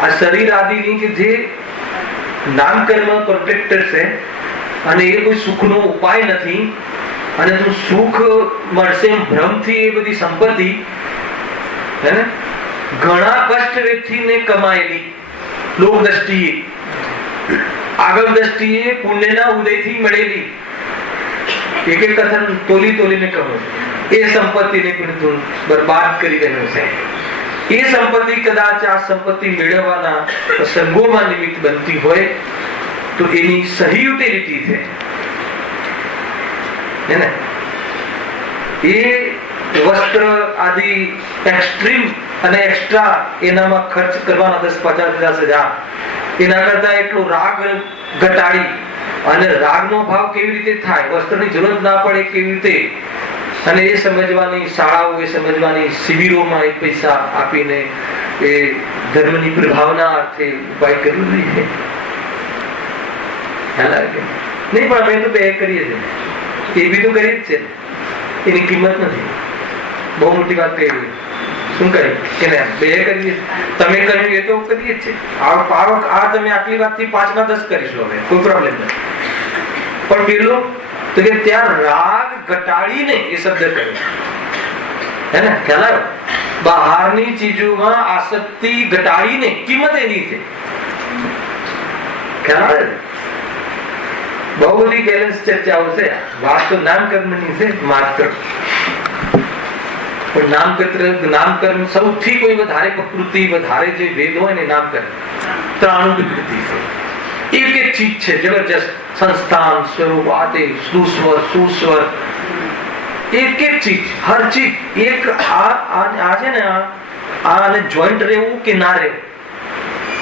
આ શરીર આદિની કે જે નામકર્મ પ્રોટેક્ટર છે અને એ કોઈ સુખનો ઉપાય નથી અને તું સુખ મળશે ભ્રમથી એ બધી સંપત્તિ હે ને ઘણા કષ્ટ વેઠીને કમાયેલી લોક દ્રષ્ટિએ, આગળ દ્રષ્ટિએ પુણ્યના ઉદયથી મળેલી એક એક કથન તોલી તોલીને કહો એ સંપત્તિને પણ તું બરબાદ કરી રહ્યો છે. એ સંપત્તિ કદાચ આ સંપત્તિ મેળવવાના પ્રસંગોમાં નિમિત્ત બનતી હોય તો એની સહી યુટિલિટી છે ને એ વસ્ત્ર આદિ એક્સ્ટ્રીમ અને એક્સ્ટ્રા એનામાં ખર્ચ કરવાના 10-50,000 એના કરતા એટલો રાગ ઘટાડી અને રાગનો ભાવ કેવી રીતે થાય, વસ્ત્રની જરૂરત ના પડે કેવી રીતે, અને એ સમજવાની શાળાઓ, એ સમજવાની શિબિરોમાં એ પૈસા આપીને એ ધર્મની પ્રભાવના અર્થે ઉપાય કરવું જોઈએ. નહીં પણ અમે તો બે કરીએ છીએ, એ બી તો કરી જ છે, એની કિંમત નથી. બહુ મોટી વાત કહી શું કરી કે બે કરીએ, તમે કર્યું એ તો કરીએ જ છે. આ તમે આટલી વાતથી 5 માં 10 કરીશું, હવે કોઈ પ્રોબ્લેમ નથી. પણ પેલું તો કે ત્યાં રાગ ઘટાડીને એ શબ્દ કર્યો હે ને, ખ્યાલ આવ્યો? બહારની ચીજોમાં આસક્તિ ઘટાડીને કિંમત એની છે, ખ્યાલ આવે? બહુ બધી બેલેન્સ ચર્ચાઓ છે. વાત તો નામકર્મની છે માત્ર, પણ નામકર્મ સૌથી કોઈ વધારે પ્રકૃતિ, વધારે જે વેદ હોય ને નામકર્મ 93 વિકૃતિ છે. એક એક ચીજ છે જબરજસ્ત, સંસ્થાન, સ્વરૂપ, આતે, સુસ્વર, સુસ્વર, એક એક ચીજ, હર ચીજ એક. આ છે ને આને જોઈન્ટ રહેવું કે ના રહેવું,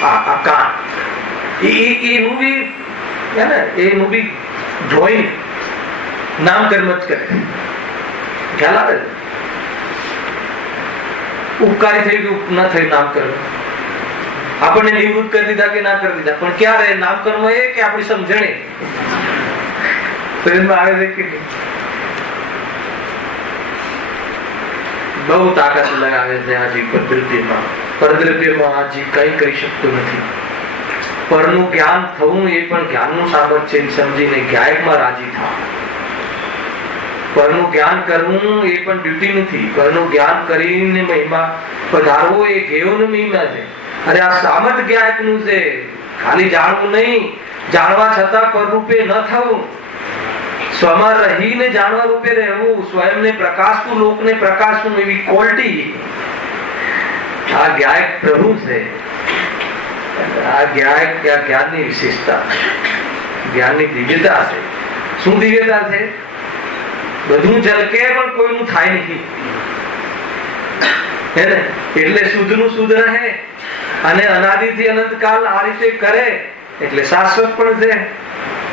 આ કાન એનું બી હે ને, એનું બી ડ્રોઈંગ નામકર્મ જ કરે. ખ્યાલ આવે? ઉપકારી થયું કે ના થયું નામકર્મ, આપણને નિવૃત્ત કરી દીધા કે ના કરી દીધા, પણ ક્યારે નામકર્મ એ કે આપણી સમજણે શરીરમાં આવે છે કે બહુ તાકાત લગાવે છે આ જીવ પરદ્રવ્યમાં. પરદ્રવ્યમાં આ જીવ કઈ કરી શકતો નથી. પરનું જ્ઞાન થવું એ પણ જ્ઞાનનું સામર્થ્ય સમજીને જ્ઞાયકમાં રાજી થાવ. પરનું જ્ઞાન કરવું એ પણ ડ્યુટી નથી. પરનું જ્ઞાન કરીને મહિમા પધારવો એ ધ્યેયનો મહિમા છે. અરે આ સામર્થ જ્ઞાયકનું છે, ખાલી જાણવું નહીં, જાણવા છતાં પરરૂપે ન થવું, સ્વમાં રહીને જાણવા રૂપે રહેવું, સ્વયંને પ્રકાશતું, લોકને પ્રકાશતું, એવી ક્વોલિટી આ જ્ઞાયક પ્રભુ છે. આ જ્ઞાનની વિશેષતા, જ્ઞાનની દિવ્યતા છે. શું દિવ્યતા છે? બધું ઝલકે પણ કોઈનું થાય નહીં હે ને, એટલે શુદ્ધનું શુદ્ધ રહે અને અનાદિથી અનંતકાલ આ રીતે કરે એટલે શાશ્વત પણ છે.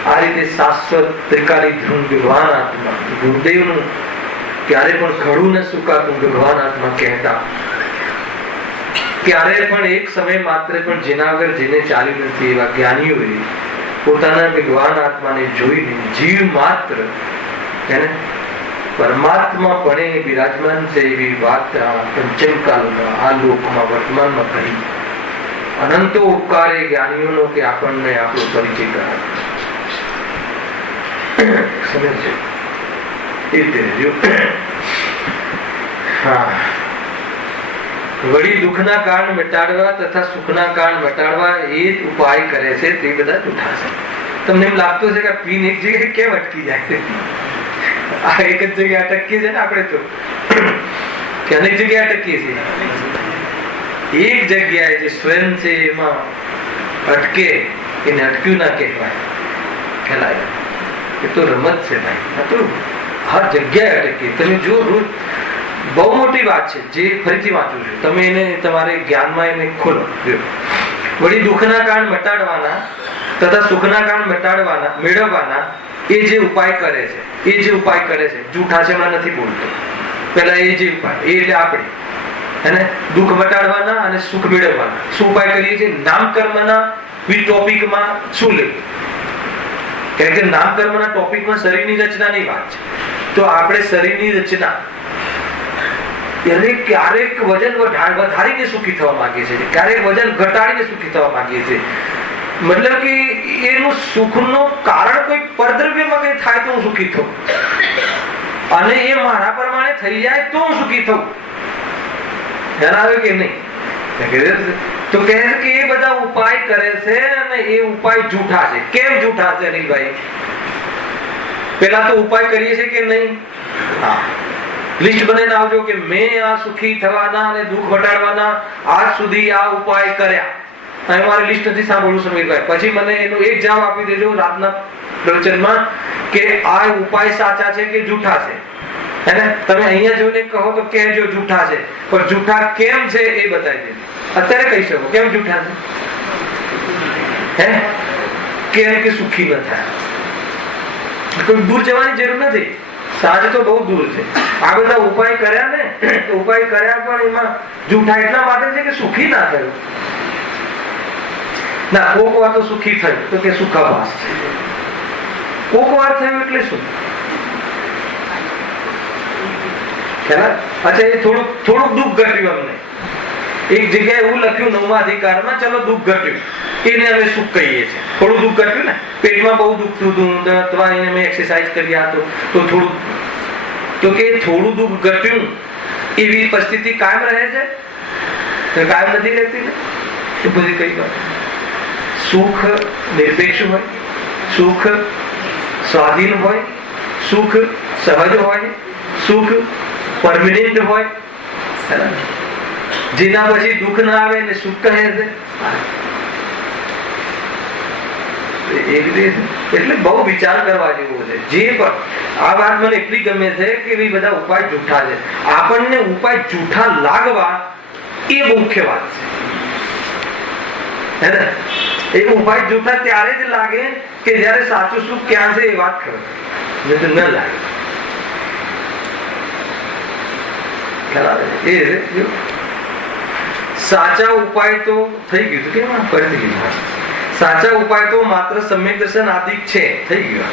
આ રીતે શાશ્વત ત્રિકાલી ધ્રુવ ભગવાન આત્મા, ગુરુદેવનું ક્યારે પણ ઘડું ન સુકાતું ભગવાન આત્મા કહેતા. ક્યારે પણ એક સમય માત્ર પણ જેના વગર જેને ચાલ્યું નથી એવા જ્ઞાનીઓએ પોતાના ભગવાન આત્માને જોઈને જીવ માત્ર એને પરમાત્મા પણ બિરાજમાન છે એવી વાત પંચમ કાલમાં આ લોકમાં વર્તમાનમાં કહી. અનંતો ઉપકાર એ જ્ઞાનીઓનો કે આપણને આપણો પરિચય કરાવે. સમજજો એ રીતે હા. વળી દુઃખના કારણ મટાડવા તથા સુખના કારણ મટાડવા એ જ ઉપાય કરે છે તે બધા જૂઠા છે. તમને એમ લાગતું છે કે પીન એક જગ્યાએ કેમ અટકી જાય? આ એક જ જગ્યાએ અટકીએ છે ને આપણે તો, કે અનેક જગ્યાએ અટકીએ છીએ. એક જગ્યાએ જે સ્વયં છે એમાં અટકે એને અટક્યું ના કહેવાય, ખેલાય. એ તો રમત છે ભાઈ. આ તો હર જગ્યાએ અટકે. તમે જો રોજ બહુ મોટી વાત છે જે ફરીથી વાંચું છું, તમે એને તમારે જ્ઞાનમાં એને ખોલો. વળી દુઃખના કારણ મટાડવાના તથા સુખના કારણ મટાડવાના મેળવવાના એ જે ઉપાય કરે છે, એ જે ઉપાય કરે છે જૂઠા છે, એમાં નથી બોલતો. પેલા એ જે ઉપાય એ એટલે આપણે એને દુઃખ મટાડવાના અને સુખ મેળવવાના શું ઉપાય કરીએ છીએ? નામકર્મના ટોપિકમાં શું લેવું? કારણ કે નામકર્મના ટોપિકમાં શરીરની રચનાની વાત છે. તો આપણે શરીરની રચના ક્યારેક વજન વધારીને સુખી થવા માંગીએ છીએ, ક્યારેક વજન ઘટાડીને સુખી થવા માંગીએ છીએ. મતલબ કે એનું સુખનું કારણ કોઈ પરદ્રવ્યમાં કઈ થાય તો હું સુખી થઉં, અને એ મારા પ્રમાણે થઈ જાય તો હું સુખી થઉં. ધ્યાન આવે કે નહીં? તો કહે છે કે એ બધા ઉપાય કરે છે અને એ ઉપાય જૂઠા છે. કેમ જૂઠા છે અનિલભાઈ? પેલા તો ઉપાય કરીએ છીએ કે નહીં? હા, લિસ્ટ બનાવીને આવજો કે મેં આ સુખી થવાના અને દુઃખ ઘટાડવાના આજ સુધી આ ઉપાય કર્યા. અહીં મારે લિસ્ટ નથી સાંભળવું સમીરભાઈ, પછી મને એનો એક જવાબ આપી દેજો રાતના પ્રવચનમાં કે આ ઉપાય સાચા છે કે જૂઠા છે. હેને? તમે અહીંયા જોઈને કહો તો કહેજો જૂઠા છે, પણ જૂઠા કેમ છે એ બતાવી દેજો. અત્યારે કહી શકો કેમ જૂઠા છે? હે? કેમ કે સુખી ન થાય. કોઈ દૂર જવાની જરૂર નથી, સાજ તો બહુ દૂર છે. આ બધા ઉપાય કર્યા ને, તો ઉપાય કર્યા પણ એમાં જૂઠા એટલા માટે છે કે સુખી ના થયું. ના, કોક વાર તો સુખી થયું તો કે સુખાભાસ છે. કોક વાર થયું એટલે શું? અચ્છા, એ થોડુંક દુઃખ ઘટ્યું. અમને એક જગ્યાએ એવું લખ્યું 9મા અધિકારમાં, ચલો દુઃખ ઘટ્યું, એને અમે સુખ કહીએ છીએ. થોડું દુઃખ ઘટ્યું ને, પેટમાં બહુ દુખતું હતું, મેં એક્સરસાઇઝ કર્યા તો થોડું, તો કે થોડું દુઃખ ઘટ્યું એવી પરિસ્થિતિ કાયમ રહે છે? કાયમ નથી રહેતી ને. એ બધી કઈ વાત? સુખ નિરપેક્ષ હોય, સુખ સ્વાધીન હોય, સુખ સહજ હોય, સુખ પરમિનન્ટ હોય. જેના પછી દુઃખ ના આવે ને સુખ કહે છે. એટલે બહુ વિચાર કરવા જેવો છે. જે પણ આ વાત મને એટલી ગમે છે કે બધા ઉપાય જૂઠા છે. આપણને ઉપાય જૂઠા લાગવા એ મુખ્ય વાત છે. એ ઉપાય જૂઠા ત્યારે જ લાગે કે જયારે સાચું સુખ ક્યાં છે એ વાત ખબર ન લાગે. સાચા ઉપાય તો થઈ ગયું કે સાચા ઉપાય તો માત્ર સમ્યક દર્શન આદિક છે, થઈ ગયું.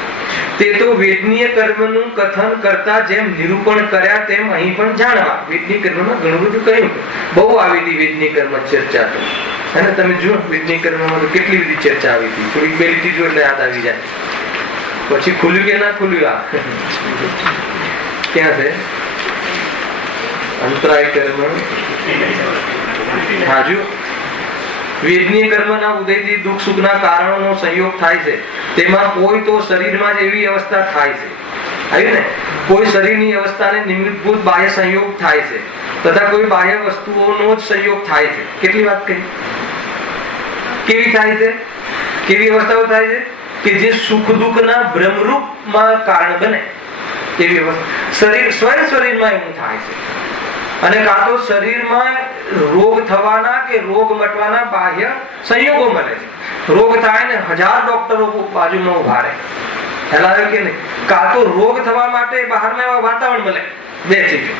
તે તો વેદનીય કર્મનું કથન કરતા જેમ નિરૂપણ કર્યા તેમ અહીં પણ જાણવા. વેદનીય કર્મમાં ઘણું બધું કહ્યું, બહુ આવી હતી વેદનીય કર્મ ચર્ચા તો. અને તમે જુઓ વેદનીય કર્મમાં તો કેટલી બધી ચર્ચા આવી હતી. થોડીક બે લીટી જો એટલે યાદ આવી જાય. પછી ખુલ્યું કે ના ખુલ્યું? આ ક્યાં છે? અંતરાય કર્મ. હાજુ વેદનીય કર્મના ઉદયથી દુઃખ સુખના કારણોનો સંયોગ થાય છે. તેમાં કોઈ તો શરીરમાં જ એવી અવસ્થા થાય છે, આવ્યું ને? કોઈ શરીરની અવસ્થાને નિમિત્તભૂત બાહ્ય સંયોગ થાય છે, તથા કોઈ બાહ્ય વસ્તુઓનો જ સંયોગ થાય છે. કેટલી વાત કહી? કેવી થાય છે? કેવી અવસ્થાઓ થાય છે? કે જે સુખ દુઃખના બ્રહ્મરૂપમાં કારણ બને એવી અવસ્થા. સ્વયં શરીરમાં એવું થાય છે. અને કાં તો શરીરમાં રોગ થવાના કે રોગ મટવાના બાહ્ય સંયોગો મળે છે. રોગ થાય ને 1000 ડોક્ટરો બાજુમાં ઉભા રહે, ખ્યાલ કે નહીં? કાં તો રોગ થવા માટે બહારમાં એવા વાતાવરણ મળે. બે ચીજો,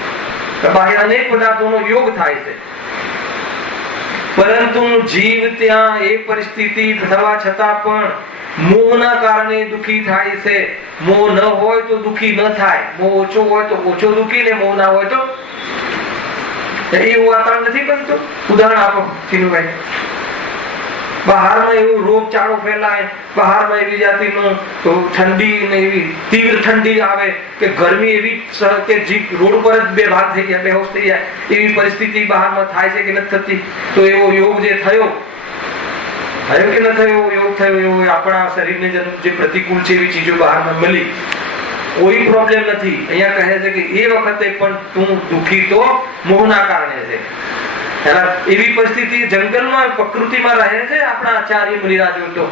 બાહ્ય અનેક પદાર્થોનો યોગ થાય છે. પરંતુ જીવ ત્યાં એ પરિસ્થિતિ થવા છતાં પણ મોહના કારણે દુઃખી થાય છે. મોહ ન હોય તો દુઃખી ન થાય. મોહ ઓછો હોય તો ઓછો દુઃખી, ને મોહ ના હોય તો એવું વાતાવરણ નથી બનતું. ઉદાહરણ આપો ચીનુભાઈ. બહારમાં એવું રોગચાળો ફેલાય, બહારમાં એવી જાતિનું ઠંડી ને એવી તીવ્ર ઠંડી આવે કે ગરમી એવી કે રોડ પર જ બે ભાગ થઈ જાય, બેહોશ થઈ જાય, એવી પરિસ્થિતિ બહારમાં થાય છે કે નથી થતી? તો એવો યોગ જે થયો કે ન થયો, યોગ થયો એવો આપણા શરીરને જે પ્રતિકૂળ છે એવી ચીજો બહારમાં મળી, કોઈ પ્રોબ્લેમ નથી. અહીંયા કહે છે કે એ વખતે પણ તું દુઃખી તો મોહના કારણે છે. એવી પરિસ્થિતિ જંગલમાં પ્રકૃતિમાં રહે છે આપણા આચાર્ય મુનિરાજો, તો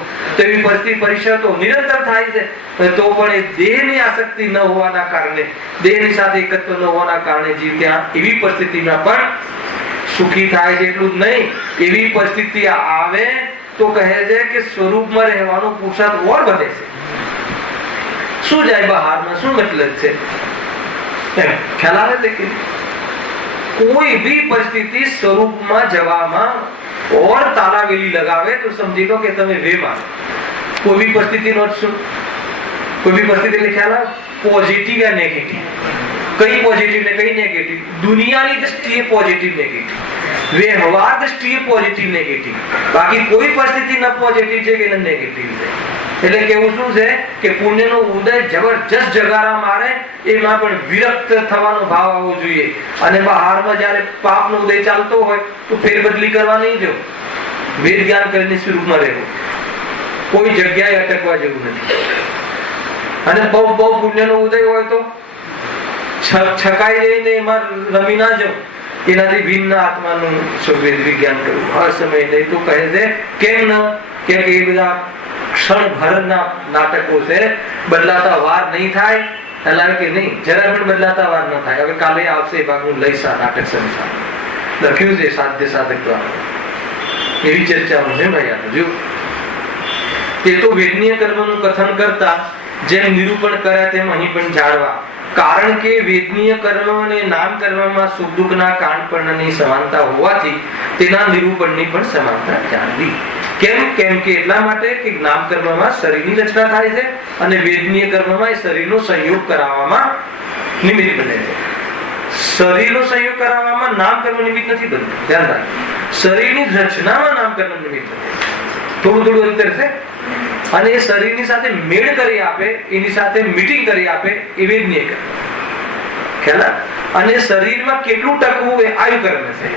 એવી પરિસ્થિતિ પરિષદો નિરંતર થાય છે. તો પણ એ દેહની આસક્તિ ન હોવાના કારણે, દેહની સાથે એકત્વ ન હોવાના કારણે જીવ ત્યાં એવી પરિસ્થિતિમાં પણ સુખી થાય છે. એટલું જ નહીં, એવી પરિસ્થિતિ આવે તો કહે છે કે સ્વરૂપમાં રહેવાનો પુરુષાર્થ ઓર વધે છે. શું જાય બહારમાં, શું મતલબ છે? ખ્યાલ આવે છે કે કોઈ भी परिस्थिति स्वरूपમાં જવામાં ઓર તાલાવેલી લગાવે તો સમજી લો કે તમે વેમાં. કોઈ भी परिस्थिति નો શું, કોઈ भी परिस्थिति એટલે ખ્યાલ આવે, પોઝિટિવ या નેગેટિવ. કઈ પોઝિટિવ ને કઈ નેગેટિવ? દુનિયાની દ્રષ્ટિએ પોઝિટિવ નેગેટિવ, વ્યવહાર દ્રષ્ટિએ પોઝિટિવ નેગેટિવ. બાકી કોઈ પરિસ્થિતિ ન પોઝિટિવ છે કે ન નેગેટિવ છે. એટલે કેવું શું છે કે પુણ્યનો ઉદય જબરજસ્ત જગારા મારે, એમાં પણ વિરક્ત થવાનો ભાવ આવવો જોઈએ. અને બહારમાં જયારે પાપનો ઉદય ચાલતો હોય તો ફેરબદલી કરવા નહીં જવું, વેદ જ્ઞાન કરીને સ્વરૂપમાં રહેવું, કોઈ જગ્યાએ અટકવા જેવું નથી. અને બહુ પુણ્યનો ઉદય હોય તો છકાઈ જઈને એમાં રમી ના જવું, એનાથી ભિન્ન આત્માનું વેદ વિજ્ઞાન કરવું હર સમય. નહીં તો કહે છે કેમ ન, કે એ બધા ક્ષણભરના નાટકો છે, બદલાતા વાર નહીં થાય. એટલે કે નહીં, જરા પણ બદલાતા વાર ન થાય. હવે કાલે આવશે ભાગ હું લઈશ આ નાટક સંસાર, લખ્યું છે સાધ્ય સાધક દ્વારા, એવી ચર્ચા છે ભાઈ. જો તે તો વેદનીય કર્મનું કથન કરતા જેમ નિરૂપણ કર્યા તેમ અહીં પણ જાણવા. કારણ કે વેદનીય કર્મ અને નામ કર્મમાં સુખ દુઃખના કાંડપર્ણની સમાનતા હોવાથી તેના નિરૂપણની પણ સમાનતા જાણવી. કેમ કે એટલા માટે કે નામ કર્મમાં શરીરની રચના થાય છે અને વેદનીય કર્મમાં એ શરીરનો સંયોગ કરાવવામાં નિમિત્ત બને છે. શરીરનો સંયોગ કરાવવામાં નામ કર્મ નિમિત્ત નથી બનતું, ધ્યાન રાખો. શરીરની રચનામાં નામ કર્મ નિમિત્ત બને, થોડું અંતર છે. અને એ શરીરની સાથે મેળ કરી આપે, એની સાથે મીટિંગ કરી આપે, એ વેદનીય કર્મ. ખ્યાલ? અને શરીરમાં કેટલું ટકવું એ આયુ કર્મ છે,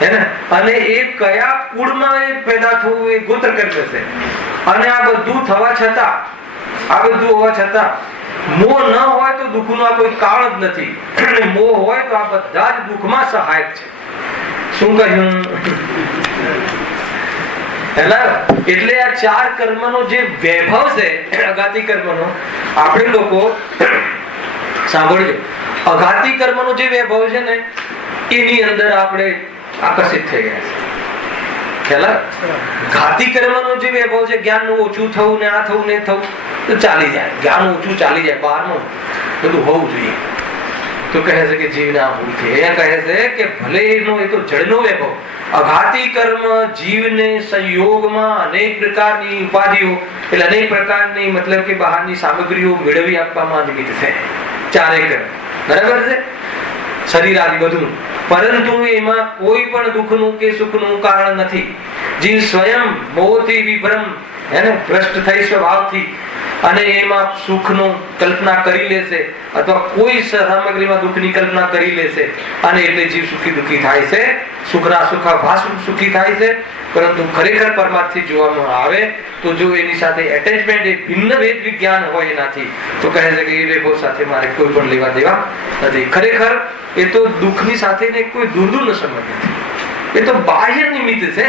હે ને? અને એ કયા કુળમાં એ પેદા થવું એ ગોત્ર કર્મ છે. અને આ બધું થવા છતાં, આ બધું હોવા છતાં મોહ ન હોય તો દુઃખનું આ કોઈ કારણ જ નથી. અને મોહ હોય તો આ બધા જ દુઃખમાં સહાયક છે. શું કહ્યું? એટલે આ ચાર કર્મનો જે વૈભવ છે, અઘાતી કર્મનો, આપણે લોકો સાંભળજો, અઘાતી કર્મનો જે વૈભવ છે ને એની અંદર આપણે આકર્ષિત થઈ ગયા છે. ખ્યાલ? ઘાતી કર્મનો જે વૈભવ છે, જ્ઞાનનું ઓછું થવું ને આ થવું ને થવું તો ચાલી જાય, જ્ઞાન ઓછું ચાલી જાય, બહારનું બધું હોવું જોઈએ. તો કહે છે કે જીવને આ ભૂલ થઈ. અહીંયા કહે છે કે ભલે એનો એ તો જળનો વૈભવ, અઘાતી કર્મ જીવને સંયોગમાં અનેક પ્રકારની ઉપાધિઓ, એટલે અનેક પ્રકારની મતલબ કે બહારની સામગ્રીઓ મેળવી આપવામાં નિમિત્ત છે. ચારે કર્મ બરાબર છે, શરીર આદિ બધું, પરંતુ એમાં કોઈ પણ દુઃખનું કે સુખનું કારણ નથી. જીવ સ્વયં મોહથી વિભ્રમ, એને ભ્રષ્ટ થઈ સ્વભાવથી, અને એમાં સુખનો કલ્પના કરી લેશે અથવા કોઈ સામગ્રીમાં દુઃખની કલ્પના કરી લેશે, અને એટલે જીવ સુખી દુઃખી થાય છે, સુખના સુખાભાસ સુખી થાય છે. પરંતુ ખરેખર પરમાર્થથી જોવામાં આવે તો જો એની સાથે એટેચમેન્ટ એ ભિન્ન વેદ વિજ્ઞાન હોય એનાથી, તો કહે છે કે એ વૈભવ સાથે મારે કોઈ પણ લેવા દેવા નથી. ખરેખર એ તો દુઃખની સાથે કોઈ દૂર નો સંબંધ નથી, એ તો બાહ્ય નિમિત્ત છે,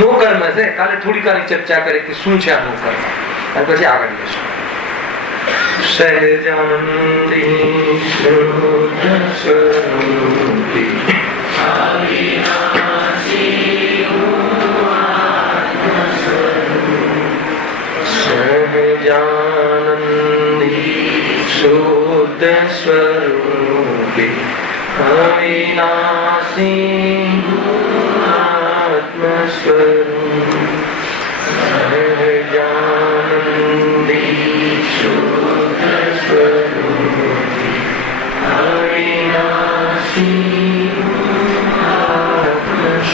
નો કર્મ છે. કાલે થોડી કાલી ચર્ચા કરે કે શું છે આ નો કર્મ, અને પછી આગળ જઈશું. સહજાનંદી શુદ્ધ સ્વરૂપી સહજાનંદી શુદ્ધ સ્વરૂપી અવિનાશી